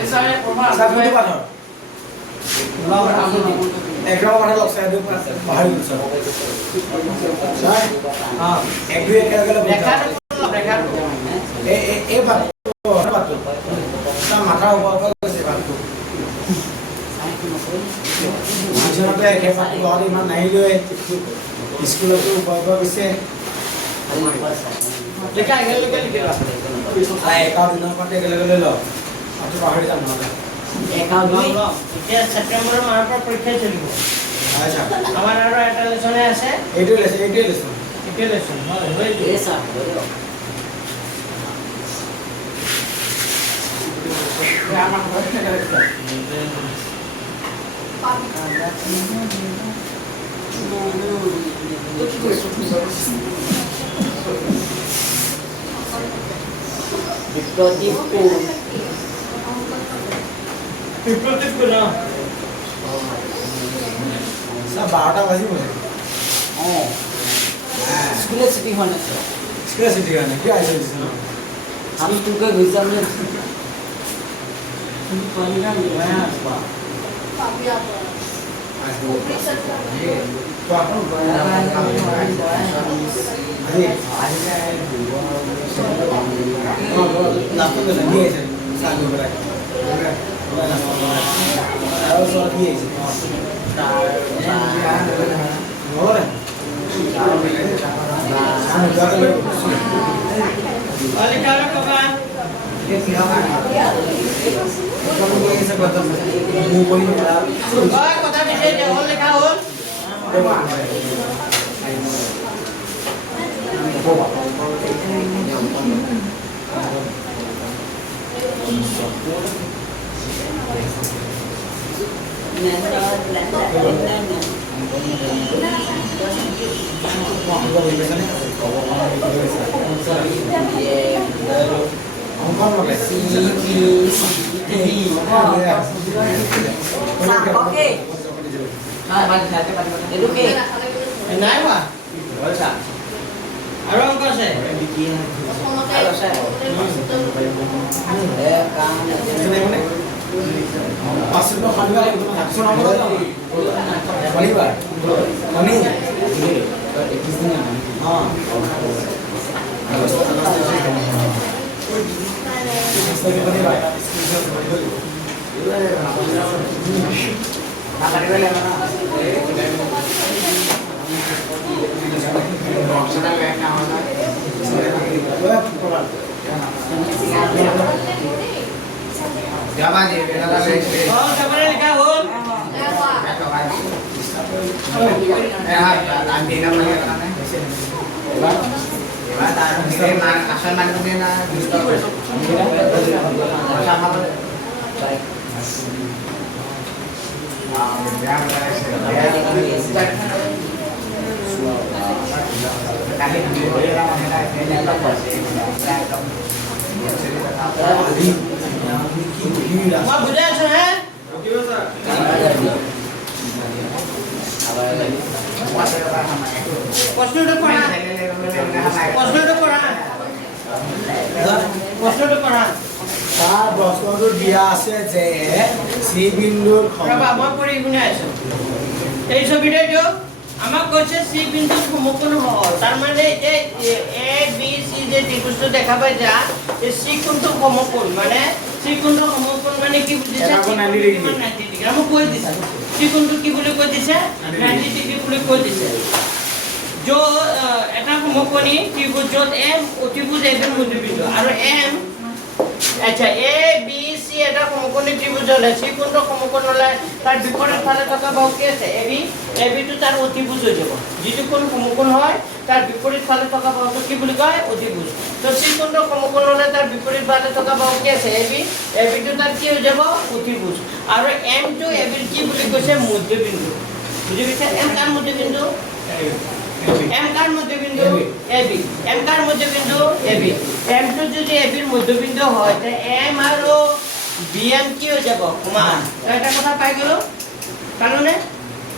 এসআই প্রভাস সাবজেক্ট পাঠক এগ্রাম পাঠক লক্ষ্য দিও বাহির দিছো ছাই হ্যাঁ এক দুই এক গেলে রেখা এই বাত তা মাথা উপর করছে বাত মাঝে একে পাঠ লওয়া ইমান নাই লৈ স্কুলতো উপর গৈছে লেখা গেল লিখিলা একা দিনৰ পাতে গেলে ল আটো পাহৰি যাম না এতিয়া সেপ্টেম্বৰৰ মাহৰ পৰা পৰীক্ষা চলিব আচ্ছা আমাৰ আৰু এটা লেছনে আছে এইটো লেছ এতিয়া লেছন হয় Esa, bro. Diplomatic বিপ্লৱিক কোন সব 12টা বাজি বলে Oh. School city होने से. স্কুল সিটি গানে কি আইছে দিছ हम तुमको एग्जाम में तुम पढ़ना नहीं है बा. অলিকালো কবা ওই কথা বিষয় যে হল লেখা হল Oke. Itu ke? নাই হোৱা আৰু অংক আছে Kalau saya. সবৰে লেখা হল মই বুজাই আছো হে প্ৰশ্নটো পঢ়া তাৰ প্ৰশ্নটো দিয়া আছে যে চি বিন্দুৰ ৰবা মই পঢ়ি শুনাই আছো এই ছবিটা দিয়ক আমাক কৈছে চি বিন্দুৰ সমকোণ হল তাৰ মানে এই এ বি সি যে ত্ৰিভুজটো দেখা পাই যা এই চি কোণটো সমকোণ মানে চি কোণটো সমকোণ মানে কি বুজিছে এটা কোণ 90 ডিগ্ৰী। 90 ডিগ্ৰী আমাক কৈ দিছে চি কোণটো কি বুলি কৈ দিছে 90 ডিগ্ৰী বুলি কৈ দিছে जो এটা সমকোণী ত্ৰিভুজ য'ত এম অতিভুজ এবিৰ মধ্যবিন্দু আৰু এম আচ্ছা এ বি সি চি এটা সমকোণী ত্ৰিভুজ হলে চি কোণটো সমকোণ হলে তাৰ বিপৰীত ফালে থকা বাহু কি আছে এবি এবি তাৰ অতিভুজ হৈ যাব যিটো কোণ সমকোণ হয় তাৰ বিপৰীত ফালে থকা বাহুটো কি বুলি কয় অতিভুজ তো চি কোণটো সমকোণ হলে তাৰ বিপৰীত ফালে থকা বাহু কি আছে এবি এবি তাৰ কি হৈ যাব অতিভুজ আৰু এম টো এবি কি বুলি কৈছে মধ্যবিন্দু বুজি পাইছে এম কাৰ মধ্যবিন্দু এম কাৰ মধ্যবিন্দু এবি এম কাৰ মধ্যবিন্দু এবি এম টো যদি এবিৰ মধ্যবিন্দু হয় তে এম আৰু বিএম কি হৈ যাব সমান এটা কথা পাই গেল কাৰণে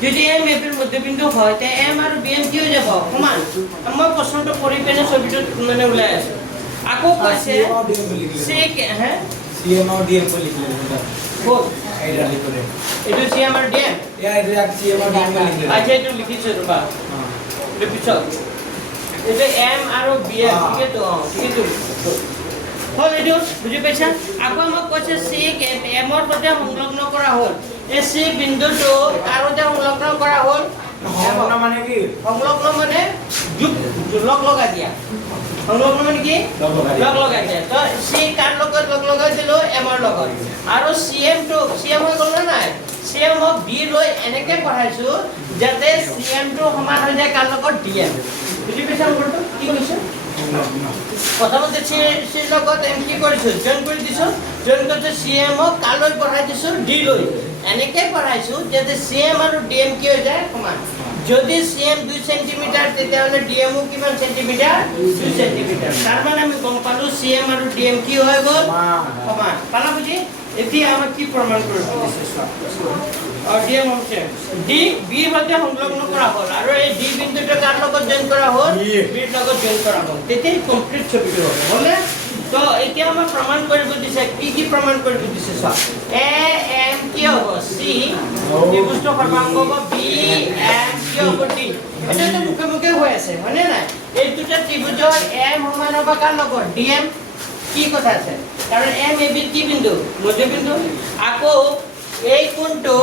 যদি এম এবিৰ মধ্যবিন্দু হয় তে এম আৰু বিএম কি হৈ যাব সমান মই প্ৰশ্নটো কৰি পেনে ছবিটো মানে ওলাই আছে আকৌ কৈছে সেক হে সিএম আৰু ডিএম বুলি লিখিলে কোন এইটা লিখলে এটো সিএম আৰু ডিএম এটা সিএম আৰু ডিএম লিখলে আচ্ছা এটো লিখিছো ৰবা এটো পিছত এটো এম আৰু বিএম ঠিকেতো ঠিকেতো হল এটো বুজি পাইছা আকৌ আমাক কৈছে সেক এমৰ সৈতে সংলগ্ন কৰা হ'ল এই সি বিন্দুটো আৰু যে সংলগ্ন কৰা হ'ল সংলগ্ন মানে কি সংলগ্ন মানে লগ লগাই দিয়া সংলগ্ন মানে কি লগ লগাই দিয়া তো সি কাৰ লগত লগ লগাই দিলো এমৰ লগত আৰু সিএম টো সিএম হৈ গল না নাই সিএম ক বি লৈ এনেকে পঢ়াইছো যাতে সিএম টো সমান হৈ যায় কাৰ লগত ডিএম বুজি পাইছা বলতো কি কৈছে প্ৰথমতে সি লগত এম কি কৰিছো জয়েন কৰি দিছো জয়েন কৰিছো সিএম ক কালৈ পঢ়াই দিছো ডি লৈ এনেকে পঢ়াইছো যাতে সিএম আৰু ডিএম কি হৈ যায় সমান যদি সিএম 2 সেন্টিমিটার তেতিয়াহলে ডিএম ও কিমান সেন্টিমিটার 2 সেন্টিমিটার তার মানে আমি গম পালো সিএম আৰু ডিএম কি হৈ গল সমান পালা বুজি এতিয়া আমাক কি প্ৰমাণ কৰিব দিছে আৰু ডিএম হৈছে ডি বি সৈতে সংলগ্ন কৰা হ'ল আৰু এই ডি বিন্দুটো কাৰ লগত জয়েন কৰা হ'ল বিৰ লগত জয়েন কৰা হ'ল তেতিয়াই কমপ্লিট ছবিটো হ'ব হলে তো এতিয়া আমাক প্ৰমাণ কৰিব দিছে কি প্ৰমাণ কৰিব দিছে চোৱা এ এম কি হ'ব সি ত্ৰিভুজটো সৰ্বাংগ হ'ব বি এম কি হ'ব ডি এটা মুখে মুখে হৈ আছে হয়নে নাই এই দুটা ত্ৰিভুজৰ এম সমান হ'ব কাৰ লগত ডিএম কি কথা আছে কাৰণ এম এ বি কি বিন্দু মধ্যবিন্দু আকৌ এই কোণটো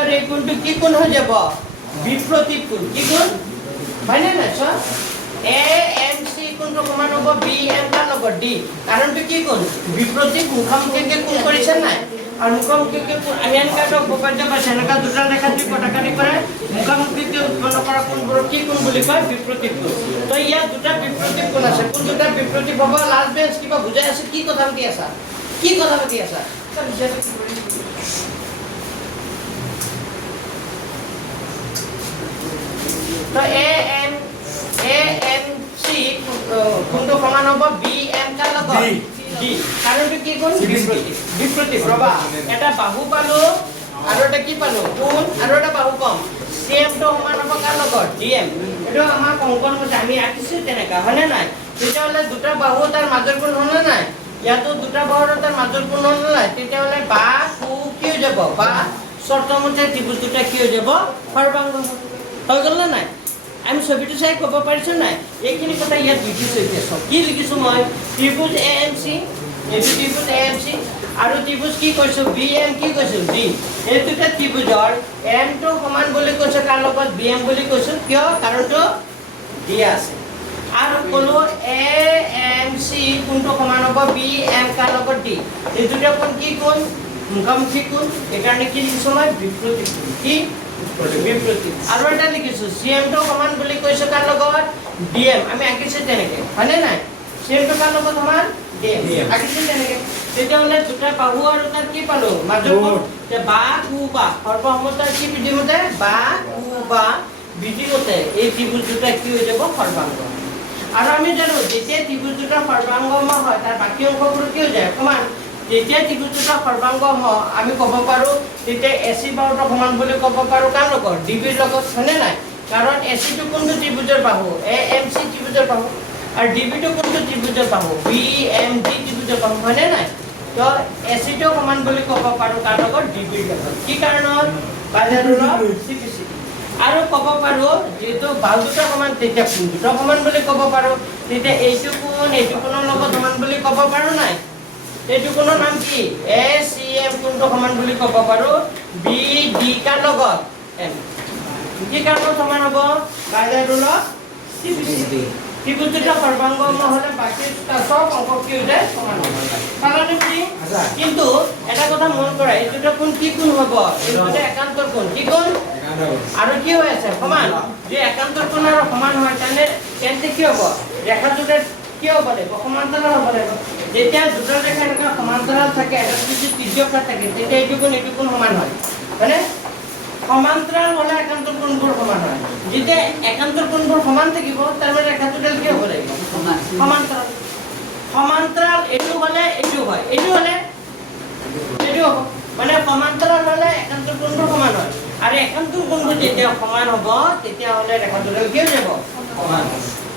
আৰু এই কোণটো কি কোণ হৈ যাব বিপ্ৰতীক কোণ কি কোণ হয়নে নাই চোৱা এ এম সি কোণটো সমান হ'ব বি এম কাৰ লগত ডি কাৰণটো কি কোণ বিপ্ৰতীক মুখামুখিকে কোণ কৰিছে নাই আৰু মুখামুখিকে আমি এনেকা উপপাদ্য পাইছে এনেকা দুটা ৰেখা যদি কটাকাটি কৰে মুখামুখিকে উৎপন্ন কৰা কোণবোৰ কি কোণ বুলি কয় বিপ্ৰতীক কোণ তো ইয়াত দুটা বিপ্ৰতীক কোণ আছে কোন দুটা বিপ্ৰতীক হ'ব লাষ্ট বেঞ্চ কিবা বুজাই আছে কি কথা পাতি আছা তো এ এম সি কোনটো সমান হ'ব বি এম কাৰ লগত ডি কাৰণটো কি কোণ বিপ্ৰতীক ৰবা এটা বাহু পালো আৰু এটা কি পালো কোণ আৰু এটা বাহু কম সিএম টো সমান হ'ব কাৰ লগত ডিএম এটো আমাৰ অংকন হৈছে আমি আঁকিছো তেনেকা হয়নে নাই তেতিয়াহ'লে দুটা বাহু তাৰ মাজৰ কোণ হ'ল নাই ইয়াতো দুটা বাহুৰ তাৰ মাজৰ কোণ হ'ল নাই তেতিয়াহ'লে বা কু কি হৈ যাব বা শৰ্তমতে ত্ৰিভুজ দুটা কি হৈ যাব সৰ্বাংগ হৈ গ'ল না নাই আমি ছবিটো চাই ক'ব পাৰিছো নাই এইখিনি কথা ইয়াত লিখিছো এতিয়া সব কি লিখিছো মই ত্ৰিভুজ এএমসি এইটো ত্ৰিভুজ এএমসি আৰু ত্ৰিভুজ কি কৈছো বিএম কি কৈছো ডি এই দুটা ত্ৰিভুজৰ এম টো সমান বুলি কৈছো কাৰ লগত বিএম বুলি কৈছো কিয় কাৰণটো ডি আছে আৰু কলো এএমসি কোনটো সমান হ'ব বিএম কাৰ লগত ডি এই দুটা কোণ কি কোণ মুখামুখি কোণ এইকাৰণে কি লিখিছো মই বিপ্ৰতীক কোণ কি বিপ্ৰতীক আৰু এটা লিখিছো সিএম টো সমান বুলি কৈছো কাৰ লগত ডিএম আমি আঁকিছো তেনেকে হয়নে নাই সিএম টো কাৰ লগত সমান ডিএম আঁকিছো তেনেকে তেতিয়াহ'লে দুটা বাহু আৰু তাৰ কি পালো মাজৰ কোণ যে বা কু বা সৰ্বসমতাৰ কি বিধিমতে বা কু বা বিধিমতে এই ত্ৰিভুজ দুটা কি হৈ যাব সৰ্বাংগ আৰু আমি জানো যেতিয়া ত্ৰিভুজ দুটা সৰ্বাংগ হয় তাৰ বাকী অংশবোৰ কি হৈ যায় সমান যেতিয়া ত্ৰিভুজ দুটা সৰ্বাংগ হয় আমি ক'ব পাৰো তেতিয়া এসি বাহুটো সমান বুলি ক'ব পাৰো কাৰ লগত ডিবিৰ লগত হয়নে নাই কাৰণ এসি টো কোনটো ত্ৰিভুজৰ বাহু এএমসি ত্ৰিভুজৰ বাহু আৰু ডিবি টো কোনটো ত্ৰিভুজৰ বাহু বিএমডি ত্ৰিভুজৰ বাহু হয়নে নাই তো এসি টো সমান বুলি ক'ব পাৰো কাৰ লগত ডিবিৰ লগত কি কাৰণত বাজাৰৰ সিপিসি আৰু ক'ব পাৰো যেটো বাহু দুটা সমান তেতিয়া কোন দুটা সমান বুলি ক'ব পাৰো তেতিয়া এইটো কোণৰ লগত সমান বুলি ক'ব পাৰো নাই এইটো কোণৰ নাম কি এসিএম কোণটো সমান বুলি ক'ব পাৰো বিডি কাৰ লগত এম কি কাৰণত সমান হ'ব বাজাৰৰ সিপিসি ত্ৰিভুজটা সৰ্বাংগম হলে বাকি সব অংক কি হৈ যায় সমান হ'ব কাৰণ কি কিন্তু এটা কথা মন কৰা এইটো কোন কি কোন হ'ব এইটো একান্তৰ কোণ কি কোণ আৰু কি হৈ আছে সমান যে একান্তৰ কোণ আৰু সমান হয় তেন্তে কি হ'ব ৰেখাটোতে কি হ'ব লাগিব সমান্তৰাল হ'ব লাগিব যেতিয়া দুটা ৰেখা এনেকা সমান্তৰাল থাকে এটা যদি তিৰ্যকতা থাকে তেতিয়া এইটো কোণ সমান হয় হয়নে সমান্তৰাল হলে একান্তৰ কোণবোৰ সমান হয় যেতিয়া একান্তৰ কোণবোৰ সমান থাকিব তাৰ মানে ৰেখাটোতে কি হ'ব লাগিব সমান্তৰাল এইটো হলে এইটো হয় এইটো হলে এইটো হ'ব মানে সমান্তৰাল হলে একান্তৰ কোণবোৰ সমান হয় আৰু একান্তৰ কোণবোৰ যেতিয়া সমান হ'ব তেতিয়া হলে ৰেখাটোতে কি হৈ যাব সমান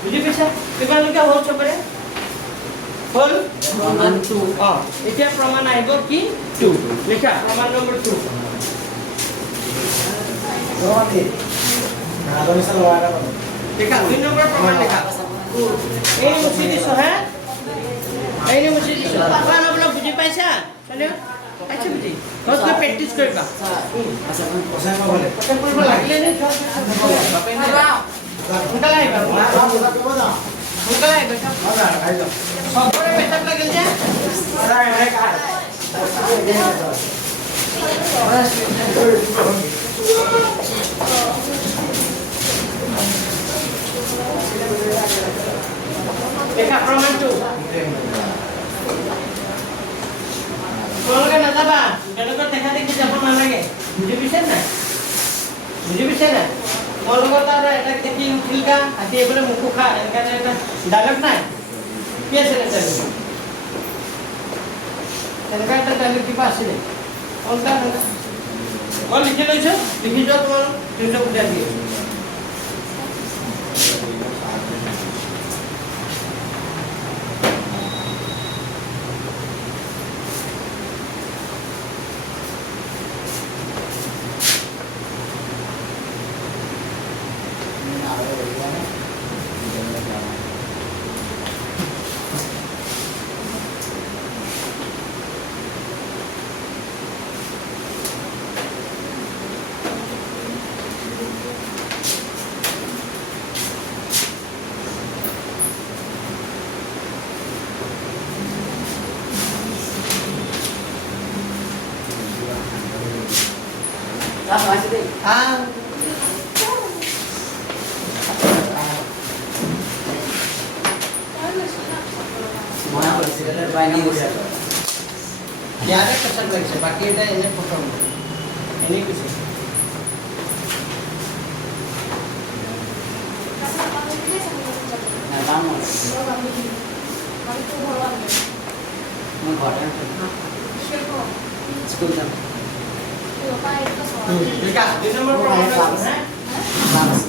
বুজি পাইছা কিমানলৈকে হ'ল চবৰে হ'ল प्रमाण 2 এতিয়া প্ৰমাণ আহিব কি 2 লিখা প্ৰমাণ নম্বৰ 2 रोहन आदमी से लगा रहा हूं लिखा 2 नंबर प्रमाण लिखा এই মুছি দিছো হ্যাঁ এই মুছি দিছো আপনারা আপনারা বুঝি পাইছা চলে আচ্ছা বুঝি কত প্র্যাকটিস করবা अच्छा ओसे को बोले কত করব লাগলে নে উনকালা আইবা উনকালা আইবা সবরে পেছাব লাগল যে দেখা প্রমাণ 2 তোমালোকে নাযাবা বেলেগত দেখা দেখি যাব নালাগে বুজি পাইছে না মোৰ লগত আৰু এটা দেখি উঠিলকা আজি এবারে মুখ খা এনেকা এটা ডায়লগ নাই কি আছে এটা এনেকা এটা ডায়লগ কিবা আছিল কোনটা মই লিখি লৈছো লিখি যোৱা তোমালোক তিনটা বুজাই দিয়ে आप वाच दे मोना कन्सिडर बाइंडिंग हो जाता यारे कसर লাগছে বাকি এটা এনে প্রথম এনে কিছু ना काम हो मैं घटा स्कूल का লিখা 2 নম্বর প্রমাণ হ্যাঁ क्लास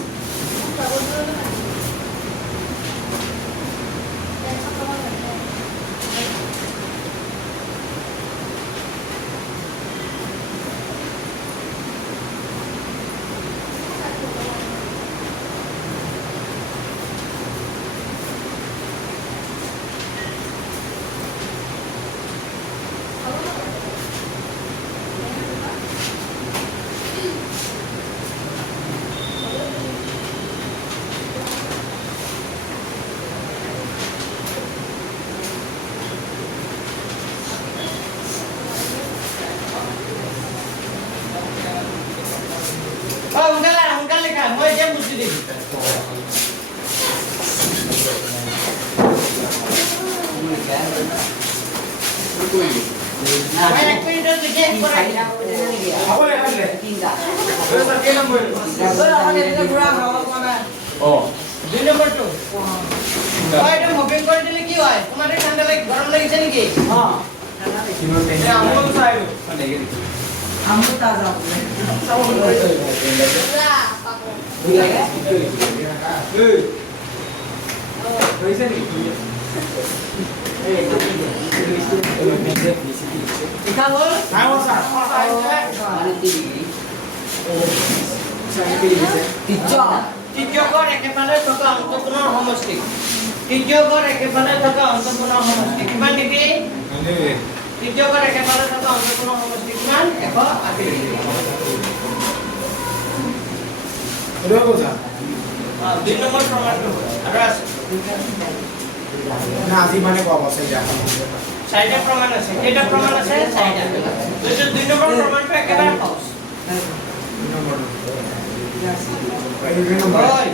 উনকা লেখা মই যে বুঝি দিই मैं एक मिनट देखिए साइड आप मुझे नहीं गया अब ले ले तीन का सर के नंबर ও 2 নম্বর 2 ওই এটা মুভিং করে দিলে কি হয় তোমাদের ঠান্ডা লাগে গরম লাগছে নাকি हां ये আমল সাইড हम तो ताजा हो गए कैसे नहीं लिखा बोल हां वो सर माने 3 डिग्री टीचर তির্যকর একেবারে থকা অন্তঃকোণৰ সমষ্টি তিৰ্যকৰ একেবাৰে থকা অন্তঃকোণৰ সমষ্টি কিমান ডিগ্ৰী তিৰ্যকৰ একেবাৰে থকা অন্তঃকোণৰ সমষ্টি কিমান 180 ডিগ্ৰী रोको सर 2 নম্বৰ প্ৰমাণটো আৰু আছে না আজি মানে কম আছে যা চাৰিটা প্ৰমাণ আছে কেইটা প্ৰমাণ আছে চাৰিটা যদি 2 নম্বৰ প্ৰমাণটো একেবাৰে সহজ এই নম্বৰ হয়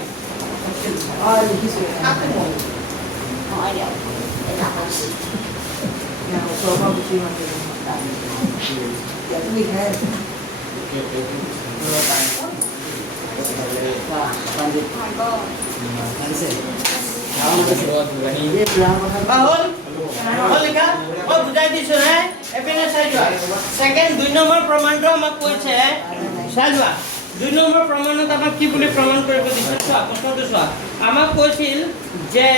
হ'ল লিখা মই বুজাই দিছো হে এপিনে চাই যোৱা সেকেন্ড 2 নম্বৰ প্ৰমাণটো আমাক কৈছে চাই যোৱা 2 নম্বৰ প্ৰমাণত আমাক কি বুলি প্ৰমাণ কৰিব দিছে চোৱা প্ৰশ্নটো চোৱা আমাক কৈছিল যে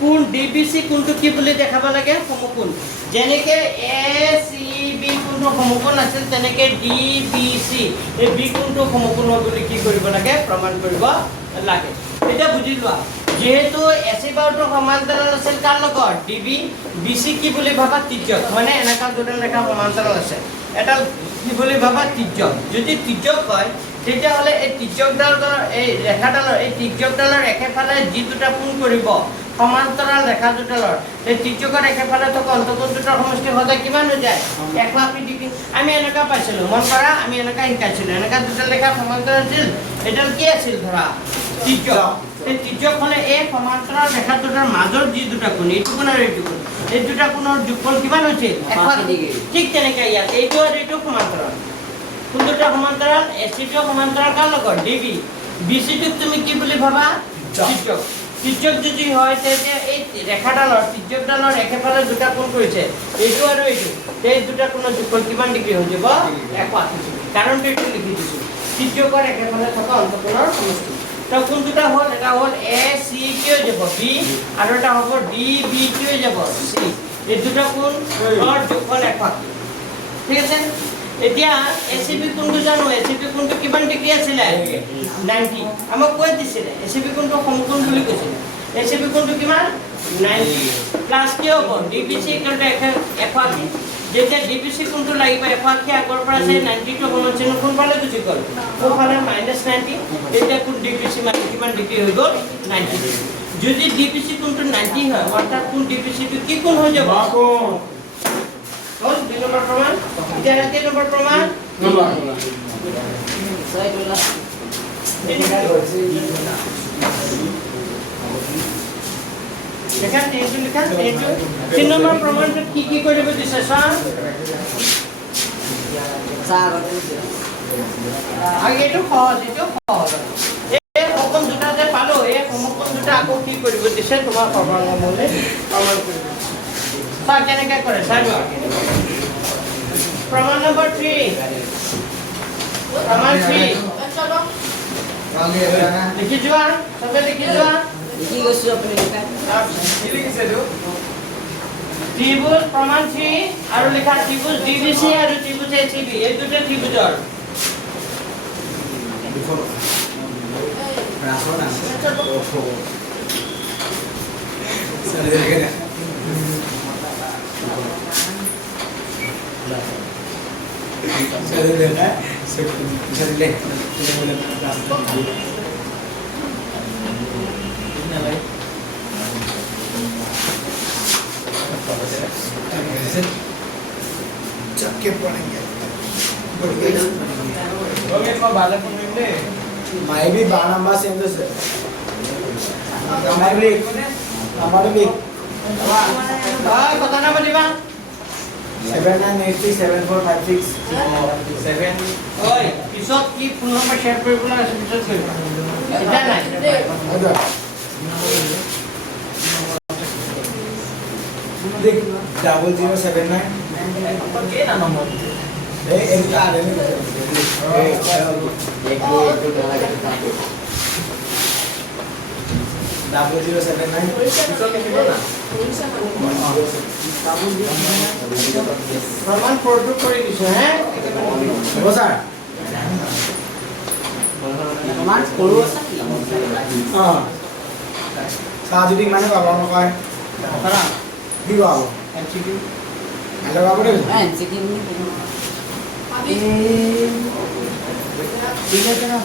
কোন ডিবিসি কোনটো কি বুলি দেখাব লাগে সমকোণ যেনেকে এসিবি কোনটো সমকোণ আছিল তেনেকে ডিবিসি এই বি কোনটো সমকোণ বুলি কি কৰিব লাগে প্ৰমাণ কৰিব লাগে এটা বুজি লোৱা যেহেতু এসি বাউটো সমান্তৰাল আছিল কাৰ লগত ডিবি বিসি কি বুলি ভাবা ত্ৰিজ্যক মানে এনেকা দুটা ৰেখা সমান্তৰাল আছে এটা কি বুলি ভাবা ত্ৰিজ্যক যদি ত্ৰিজ্যক হয় তেতিয়া হলে এই ত্ৰিজ্যকডালৰ এই ৰেখাডালৰ এই ত্ৰিজ্যকডালৰ একেফালে যি দুটা কোণ কৰিব সমান্তৰাল ৰেখা দুটালৰ এই ত্ৰিজ্যকৰ একেফালে থকা অন্তঃকোণ দুটাৰ সমষ্টি হলে কিমান হৈ যায় 180 ডিগ্ৰী আমি এনেকা পাইছিলো মন কৰা আমি এনেকা শিকাইছিলো এনেকা দুটা ৰেখা সমান্তৰাল আছিল এডাল কি আছিল ধৰা ত্ৰিজ্যক এই ত্ৰিজ্যক হলে এই সমান্তৰাল ৰেখা দুটাৰ মাজৰ যি দুটা কোণ এইটো কোণ আৰু এইটো কোণ এই দুটা কোণৰ যোগফল কিমান হৈছে 180 ডিগ্ৰী ঠিক তেনেকৈ ইয়াত এইটো আৰু এইটো সমান্তৰাল কোন দুটা সমান্তৰাল এসিটো সমান্তৰাল কাৰ লগত ডিবি বিসিটো তুমি কি বুলি ভাবা ত্ৰিজ্যক ত্ৰিজ্যক যদি হয় তেতিয়া এই ৰেখাডালৰ ত্ৰিজ্যকডালৰ একেফালে দুটা কোণ কৰিছে এইটো আৰু এইটো এই দুটা কোণৰ যোগফল কিমান ডিগ্ৰী হৈ যাব 180 ডিগ্ৰী কাৰণটো এইটো লিখি দিছো ত্ৰিজ্যকৰ একেফালে থকা অন্তঃকোণৰ সমষ্টি তো কোন দুটা হল এটা হল এ সি কি হৈ যাব বি আৰু এটা হ'ব ডি বি কি হৈ যাব সি এই দুটা কোণৰ যোগফল 180 ঠিক আছে এতিয়া এসিবি কোণটো জানো এসিবি কোণটো কিমান ডিগ্ৰী আছিল 90 আমাক কৈ দিছিল এসিবি কোণটো সমকোণ বুলি কৈছিল এসিবি কোণটো কিমান 90 প্লাস কি হ'ব ডিবিসি = 180 যেতিয়া ডিবিসি কোণটো লাগিব 180 আগৰ পৰা আছে 90 টো সমান কোণ ফালে গুচি গ'ল ওফালে -90 তেতিয়া কোণ ডিবিসি মানে কিমান ডিগ্ৰী হৈ গ'ল 90 ডিগ্ৰী যদি ডিবিসি কোণটো 90 হয় অৰ্থাৎ কোণ ডিবিসি টো কি কোণ হৈ যাব কোন 2 নম্বৰ প্ৰমাণ এতিয়া 3 নম্বৰ প্ৰমাণ দেখা 3 নম্বৰ প্ৰমাণটো কি কৰিব দিছে আগে এইটো সহজ এই সমকোণ দুটা যে পালো এই সমকোণ দুটা আকৌ কি কৰিব দিছে তোমাৰ প্ৰমাণমূলে প্ৰমাণ কৰিব Sir, can I get correct? Sir, Praman number 3. Praman 3. लिखी जुआ सबे लिखी जुआ लिखी गयो सु अपने लिखा लिखी से दो त्रिभुज प्रमाण 3 আৰু লিখা त्रिभुज DBC আৰু त्रिभुज ACB এই দুটো ত্ৰিভুজৰ রাসনা চলে দেখে चले लेना से चले ले चले बोले रास्ता कितना भाई चक्के पड़ेंगे ओके तो बाला पड़ेंगे मैं भी बानंबा से इंदो से हमारे भी हां पता ना बलिबा 79837456 7 ओय পিছত কি ফোন নম্বৰ শেয়াৰ কৰিবলৈ আছে পিছত কৰিবা এটা নাই আচ্ছা देख 0079 के ना नंबर एक आ रहे हैं एक दो डाला करता 0079 পিছত লিখিব না प्रमाण फोटो কৰি দিছো হে हो सर प्रमाण करू আছে हां साजुदी माने बाबा नकय ধৰা কি বাবু এমসিকিউ হ্যালো বাবু ৰে एमसीक्यू নি अभी ঠিক আছে না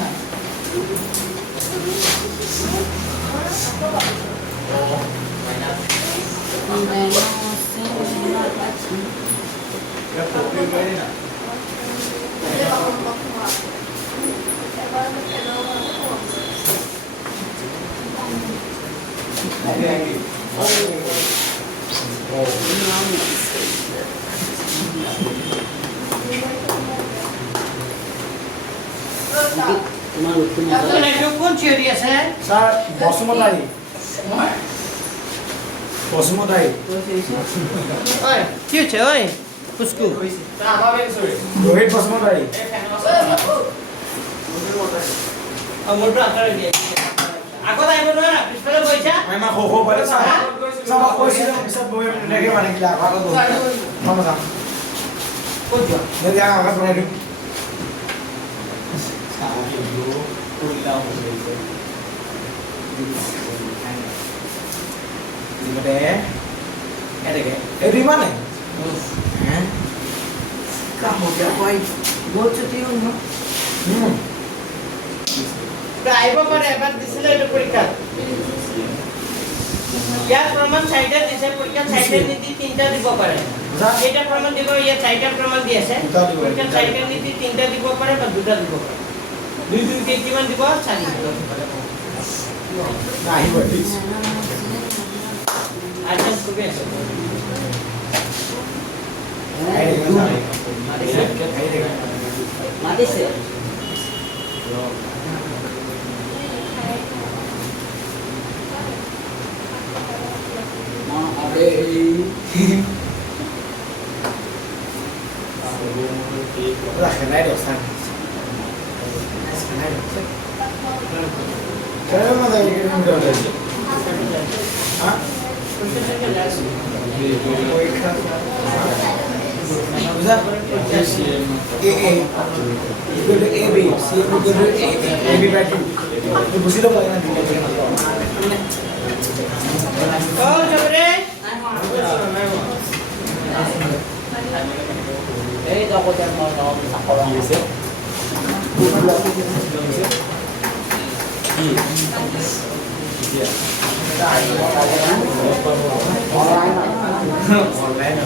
এইটো কোন থিয়ৰী আছে স্যাৰ বসুমতাৰি বসুমতাৰি ঐ কি হৈছে ঐ পুষ্কু ৰোহিত বসুমতাৰি মোৰটো আঁতৰাই দিয়ে আগত আহিব নোৱাৰা পিছফালে বহিছা আমি মা খো পালে স্যার স্যার কইছিল পিছত বই নেকে মানে কি আগত মামা যাম ক'ত যোৱা যদি আগত বনাই দিম itu mana? Kamu siapa? Bocor dia rumah. আহিব পাৰে এবাৰ দিছিলে এইটো পৰীক্ষাত ইয়াত প্ৰমাণ চাৰিটা দিছে পৰীক্ষাত চাৰিটা নিদি তিনিটা দিব পাৰে কেইটা প্ৰমাণ দিব ইয়াত চাৰিটা প্ৰমাণ দি আছে পৰীক্ষাত চাৰিটা নিদি তিনিটা দিব পাৰে বা দুটা দিব পাৰে দুই দুইকে কিমান দিব চাৰি Nah, ini bagus. আচ্ছা খুবই আছে মাতিছে Lah, kena dosan. Kena dosan. Kenapa tak ingin mendoan? Hah? Bisa? A. Equal to AB. C equal to AB by 2. Itu busi dong kalian nanti. oh coba itu aku yang mau sekolah bisa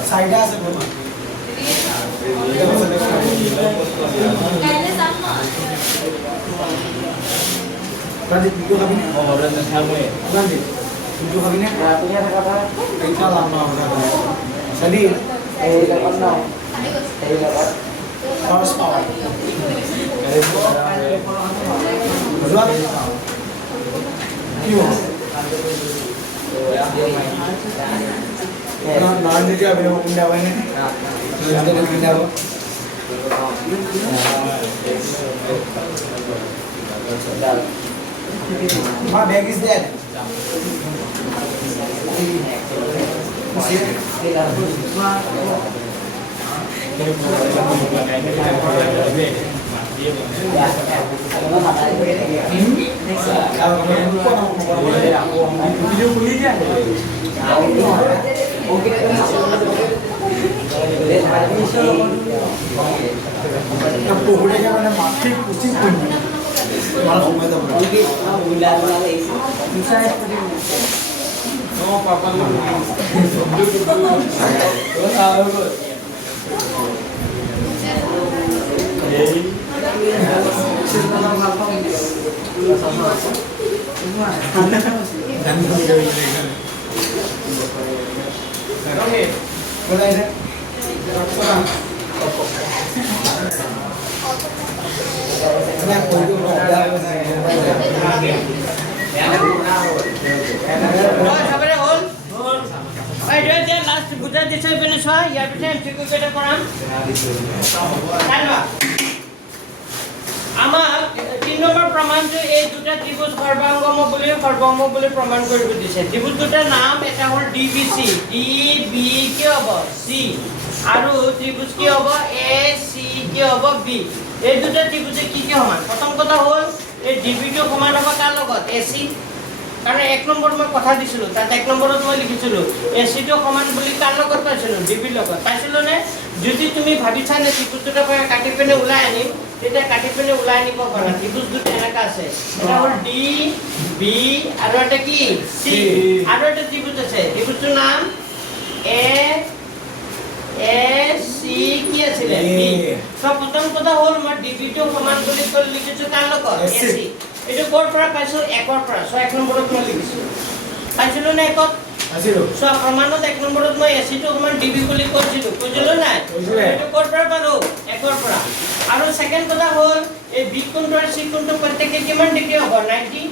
Saya dah sebelum. Nanti video kami. Oh, dan kamu ya. Nanti video kami ni. punya kata Kita lama udah. Jadi harus power. Betul? Iya. Nanti dia bilang pindah mana? Nanti dia pindah apa? My bag is dead. Video kuliah mungkin itu Kemudian mana mati kucing pun malah kau tahu mungkin bulan isi bisa Oh, papa lu. Boleh sih. Kenapa itu ada? coba hol এইটো এতিয়া last গোটা দিছে পিনে চোৱা ইয়াৰ পিছে MCQ কেইটা কৰাম আমাক 3 নম্বৰ প্ৰমাণটো এই দুটা ত্ৰিভুজ সৰ্বাংগম বুলি প্ৰমাণ কৰিব দিছে ত্ৰিভুজ দুটাৰ নাম এটা হ'ল DBC DB কি হ'ব C আৰু ত্ৰিভুজ কি হ'ব AC কি হ'ব B এই দুটা ত্ৰিভুজে কি সমান প্ৰথম কথা হ'ল এই DB টো সমান হ'ব কাৰ লগত AC কাৰণ 1 নম্বৰ মই কথা দিছিলো তাত 1 নম্বৰত মই লিখিছিলো AC টো সমান বুলি কাৰ লগত পাইছিলো DB লগত পাইছিলো নে যদি তুমি ভাবিছা নে ত্ৰিভুজ দুটা কাটি পিনে ওলাই আনিম তেতিয়া কাটি পিনে ওলাই আনিব পাৰা ত্ৰিভুজ দুটা এনেকা আছে এটা হ'ল D B আৰু এটা কি C আৰু এটা ত্ৰিভুজ আছে ত্ৰিভুজটোৰ নাম এ সি কি আছিলে ডি সব প্ৰথম কথা হ'ল মই ডিবি টো সমান বুলি কৈ লিখিছো তাৰ লগত AC এসি এটো ক'ৰ পৰা পাইছো একৰ পৰা সো এক নম্বৰত মই লিখিছো পাইছিলো না একত আসিলো সো প্ৰমাণত এক নম্বৰত মই এসি টো সমান ডিবি বুলি কৈছিলো কৈছিলো নাই এটো ক'ৰ পৰা পালো একৰ পৰা আৰু সেকেন্ড কথা হ'ল এই বি কোণটো আৰু সি কোণটো প্ৰত্যেককে কিমান ডিগ্ৰী হ'ব 90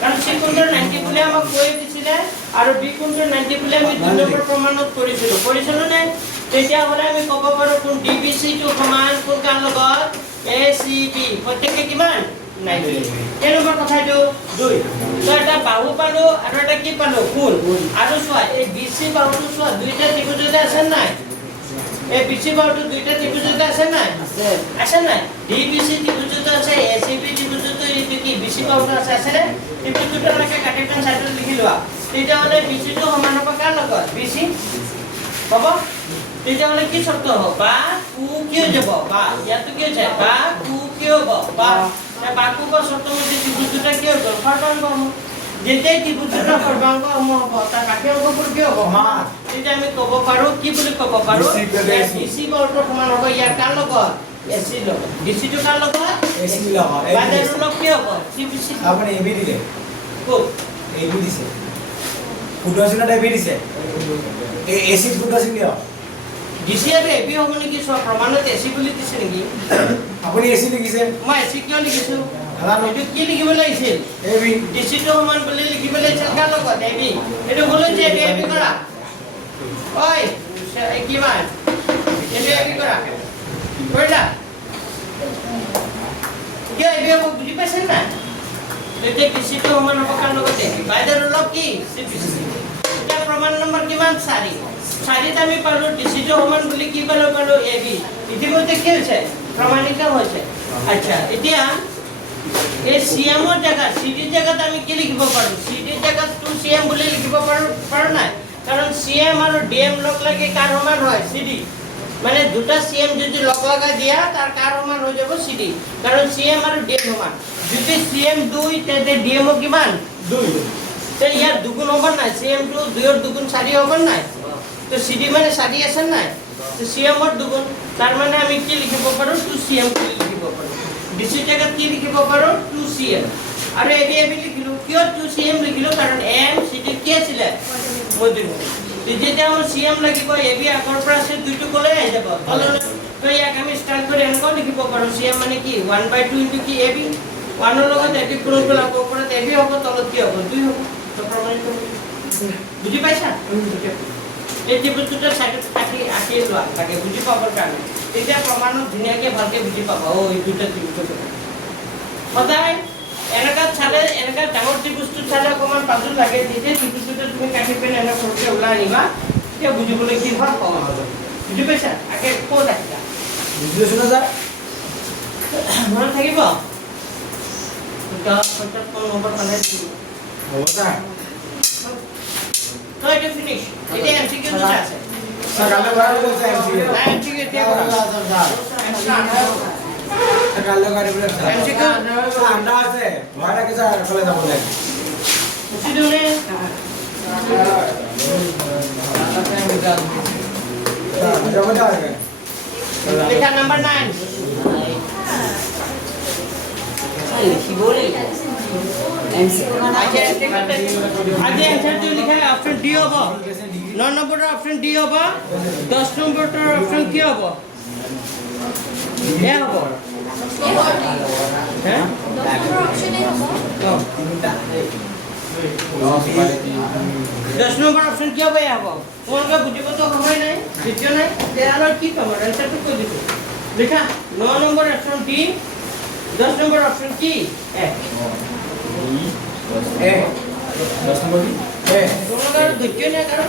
কাৰণ সি কোণটো 90 বুলি আমাক কৈ দিছিলে আৰু বি কোণটো 90 বুলি আমি দুই নম্বৰ প্ৰমাণত কৰিছিলো নে তেতিয়া হ'লে আমি ক'ব পাৰো কোন ডিবিসি টো সমান কোন কাৰ লগত এসিবি প্ৰত্যেককে কিমান 90 এই নম্বৰ কথাটো 2 তো এটা বাহু পালো আৰু এটা কি পালো কোণ আৰু চোৱা এই বিসি বাহুটো চোৱা দুইটা ত্ৰিভুজতে আছে নাই এই বিসি বাহুটো দুইটা ত্ৰিভুজতে আছে নাই আছে নাই ডিবিসি ত্ৰিভুজতে আছে এসিবি ত্ৰিভুজতে এইটো কি বিসি বাহুটো আছে নে ত্ৰিভুজটো লাগে কাটেক্টন সাইডত লিখি লোৱা তেতিয়া হ'লে বিসি টো সমান হ'ব কাৰ লগত বিসি হ'ব তেতিয়া হ'লে কি শব্দ হ'ব বা কু কি হৈ যাব বা ইয়াতো কি হৈ যায় বা কু কি হ'ব বা বাকু বা শব্দ মধ্যে ত্রিভুজটা কি হবে সর্বাঙ্গ হ'ব যেতেই ত্রিভুজটা সর্বাঙ্গ হ'ব তাৰ বাকি অংশবোৰ কি হ'ব সমান তেতিয়া আমি ক'ব পাৰো কি বুলি ক'ব পাৰো বিসি বাহুটো সমান হ'ব ইয়াৰ কাৰ লগত এসি লগত বিসি টো কাৰ লগত এসি লগত বাহুৰ লগ কি হ'ব সিবিসি আপনি এবি দিলে কোন এবি দিছে ফুটবলটা এবি দিছে এসি ফুটবল দিও ডিসি আৰু এবি হ'ব নেকি সব প্ৰমাণত এসি বুলি দিছে নেকি আপনি এসি লিখিছে মই এসি কিয় লিখিছো নাজানো এইটো কি লিখিব লাগিছিল এবি ডিসি টো সমান বুলি লিখিব লাগিছিল কাৰ লগত এবি এইটো ভুল হৈছে এইটো এবি কৰা ঐ কিমান এইটো এবি কৰা কৰিলা কিয় এবি হ'ব বুজি পাইছেন না এতিয়া ডিসি টো সমান হ'ব কাৰ লগত এবি বাইদেউ লগ কি সিবিসি এতিয়া প্ৰমাণ নম্বৰ কিমান 4 4ত আমি পালো ডিসি টো সমান বুলি কি পালো এবি ইতিমধ্যে কি হৈছে প্ৰমাণিত হৈছে আচ্ছা এতিয়া এই সিএমৰ জায়গা সিডি জায়গাত আমি কি লিখিব পাৰো সিডি জায়গাত 2cm বুলি লিখিব পাৰো না কাৰণ সিএম আৰু ডিএম লগ লাগি কাৰ সমান হয় সিডি মানে দুটা সিএম যদি লগ লগাই দিয়া তাৰ কাৰ সমান হৈ যাব সিডি কাৰণ সিএম আৰু ডিএম সমান যদি সিএম 2 তেতে ডিএম কিমান 2 তে ইয়াৰ দুগুণ হ'ব না সিএম টো 2 ৰ দুগুণ 4 হ'ব না তো সিডি মানে 4 আছে না তো সিএম ৰ দুগুণ তাৰ মানে আমি কি লিখিব পাৰো 2cm বুলি লিখিব পাৰো ডিসি জায়গা কি লিখিব পাৰো 2cm আৰু এবি এবি লিখিলো কিয় 2cm লিখিলো কাৰণ এম সিডি কি আছিল মধ্যবিন্দু যেতিয়া আমাৰ সিএম লাগিব এবি আগৰ পৰা আছে দুইটো কলে আহি যাব তললৈ তো ইয়াক আমি স্টাৰ্ট কৰি এনেকৈ লিখিব পাৰো সিএম মানে কি 1/2 কি এবি 1 ৰ লগত এবি গুণ কৰিলে ওপৰত এবি হ'ব তলত কি হ'ব 2 হ'ব তো প্ৰমাণিত বুজি পাইছা এই ত্ৰিভুজটো সাইডত আঁকি লোৱা তাকে বুজি পাবৰ কাৰণে তেতিয়া প্ৰমাণত ধুনীয়াকৈ ভালকৈ বুজি পাবা ও এই দুটা ত্ৰিভুজ সদায় এনেকা চালে এনেকা ডাঙৰ ত্ৰিভুজটো চালে অকণমান পাজল লাগে যেতিয়া ত্ৰিভুজটো তুমি কাটি পেলাই এনেকৈ সৰুকৈ ওলাই আনিবা তেতিয়া বুজিবলৈ কি হয় সহজ হ'ব বুজি পাইছা আগে ক'ত আহিলা বুজিছো না স্যার মনত থাকিব কোন নম্বৰ পালে হ'ব স্যার তো এটা ফিনিশ এটা এমসিকিউ দুটা আছে স্যার কালে বারে বলছে এমসি না এমসিকিউ এতিয়া কৰা স্যার কালে বারে বলে স্যার এমসিকিউ আন্ডা আছে ভয়টা কি স্যার কলে যাব লাগে বুঝি দিওনে যাব যাবে লেখা নাম্বার 9 আজি এনসারটো লিখা অপশন ডি হ'ব 9 নম্বৰৰ অপশন ডি হ'ব 10 নম্বৰৰ অপশন কি হ'ব এ হ'ব হ্যাঁ 10 নম্বৰ অপশন কি হ'ব এ হ'ব তোমালোকে বুজিব তো সময় নাই দ্বিতীয় নাই তেয়ালৰ কি ক'ম এনসাৰটো কৈ দিছো লিখা 9 number option D 10 number option কি এ এ 10 নম্বৰ এ তোমালোকৰ দ্বিতীয় নাই কাৰণ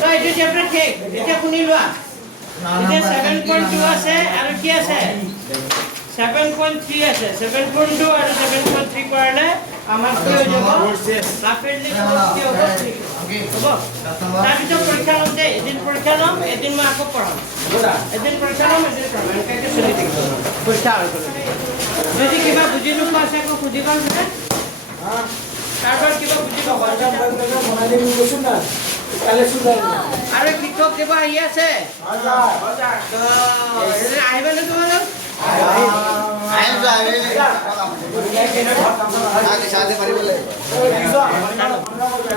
তো এইটো চ্যাপ্টাৰ শেষ এতিয়া শুনি লোৱা এতিয়া 7.2 আছে আৰু কি আছে 7.3 আছে 7.2 আৰু 7.3 কৰিলে আমাৰ কি হৈ যাব ৰাফেলি কি হ'ব হ'ব তাৰপিছত পৰীক্ষা ল'ম দে এদিন পৰীক্ষা ল'ম এদিন মই আকৌ পঢ়াম এদিন পৰীক্ষা ল'ম এদিন পঢ়াম এনেকৈ চলি থাকিব পৰীক্ষা আৰু যদি কিবা বুজি নোপোৱা আছে আকৌ সুধিবা কাৰোবাৰ কিবা বুজি নোপোৱা বনাই দিম কৈছো না কালে সুদাই আৰু শিক্ষক দিব আহি আছে তো এনে আহিবানে তোমালোক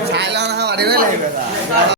চাই লওঁ নহয় মাৰিবই লাগিব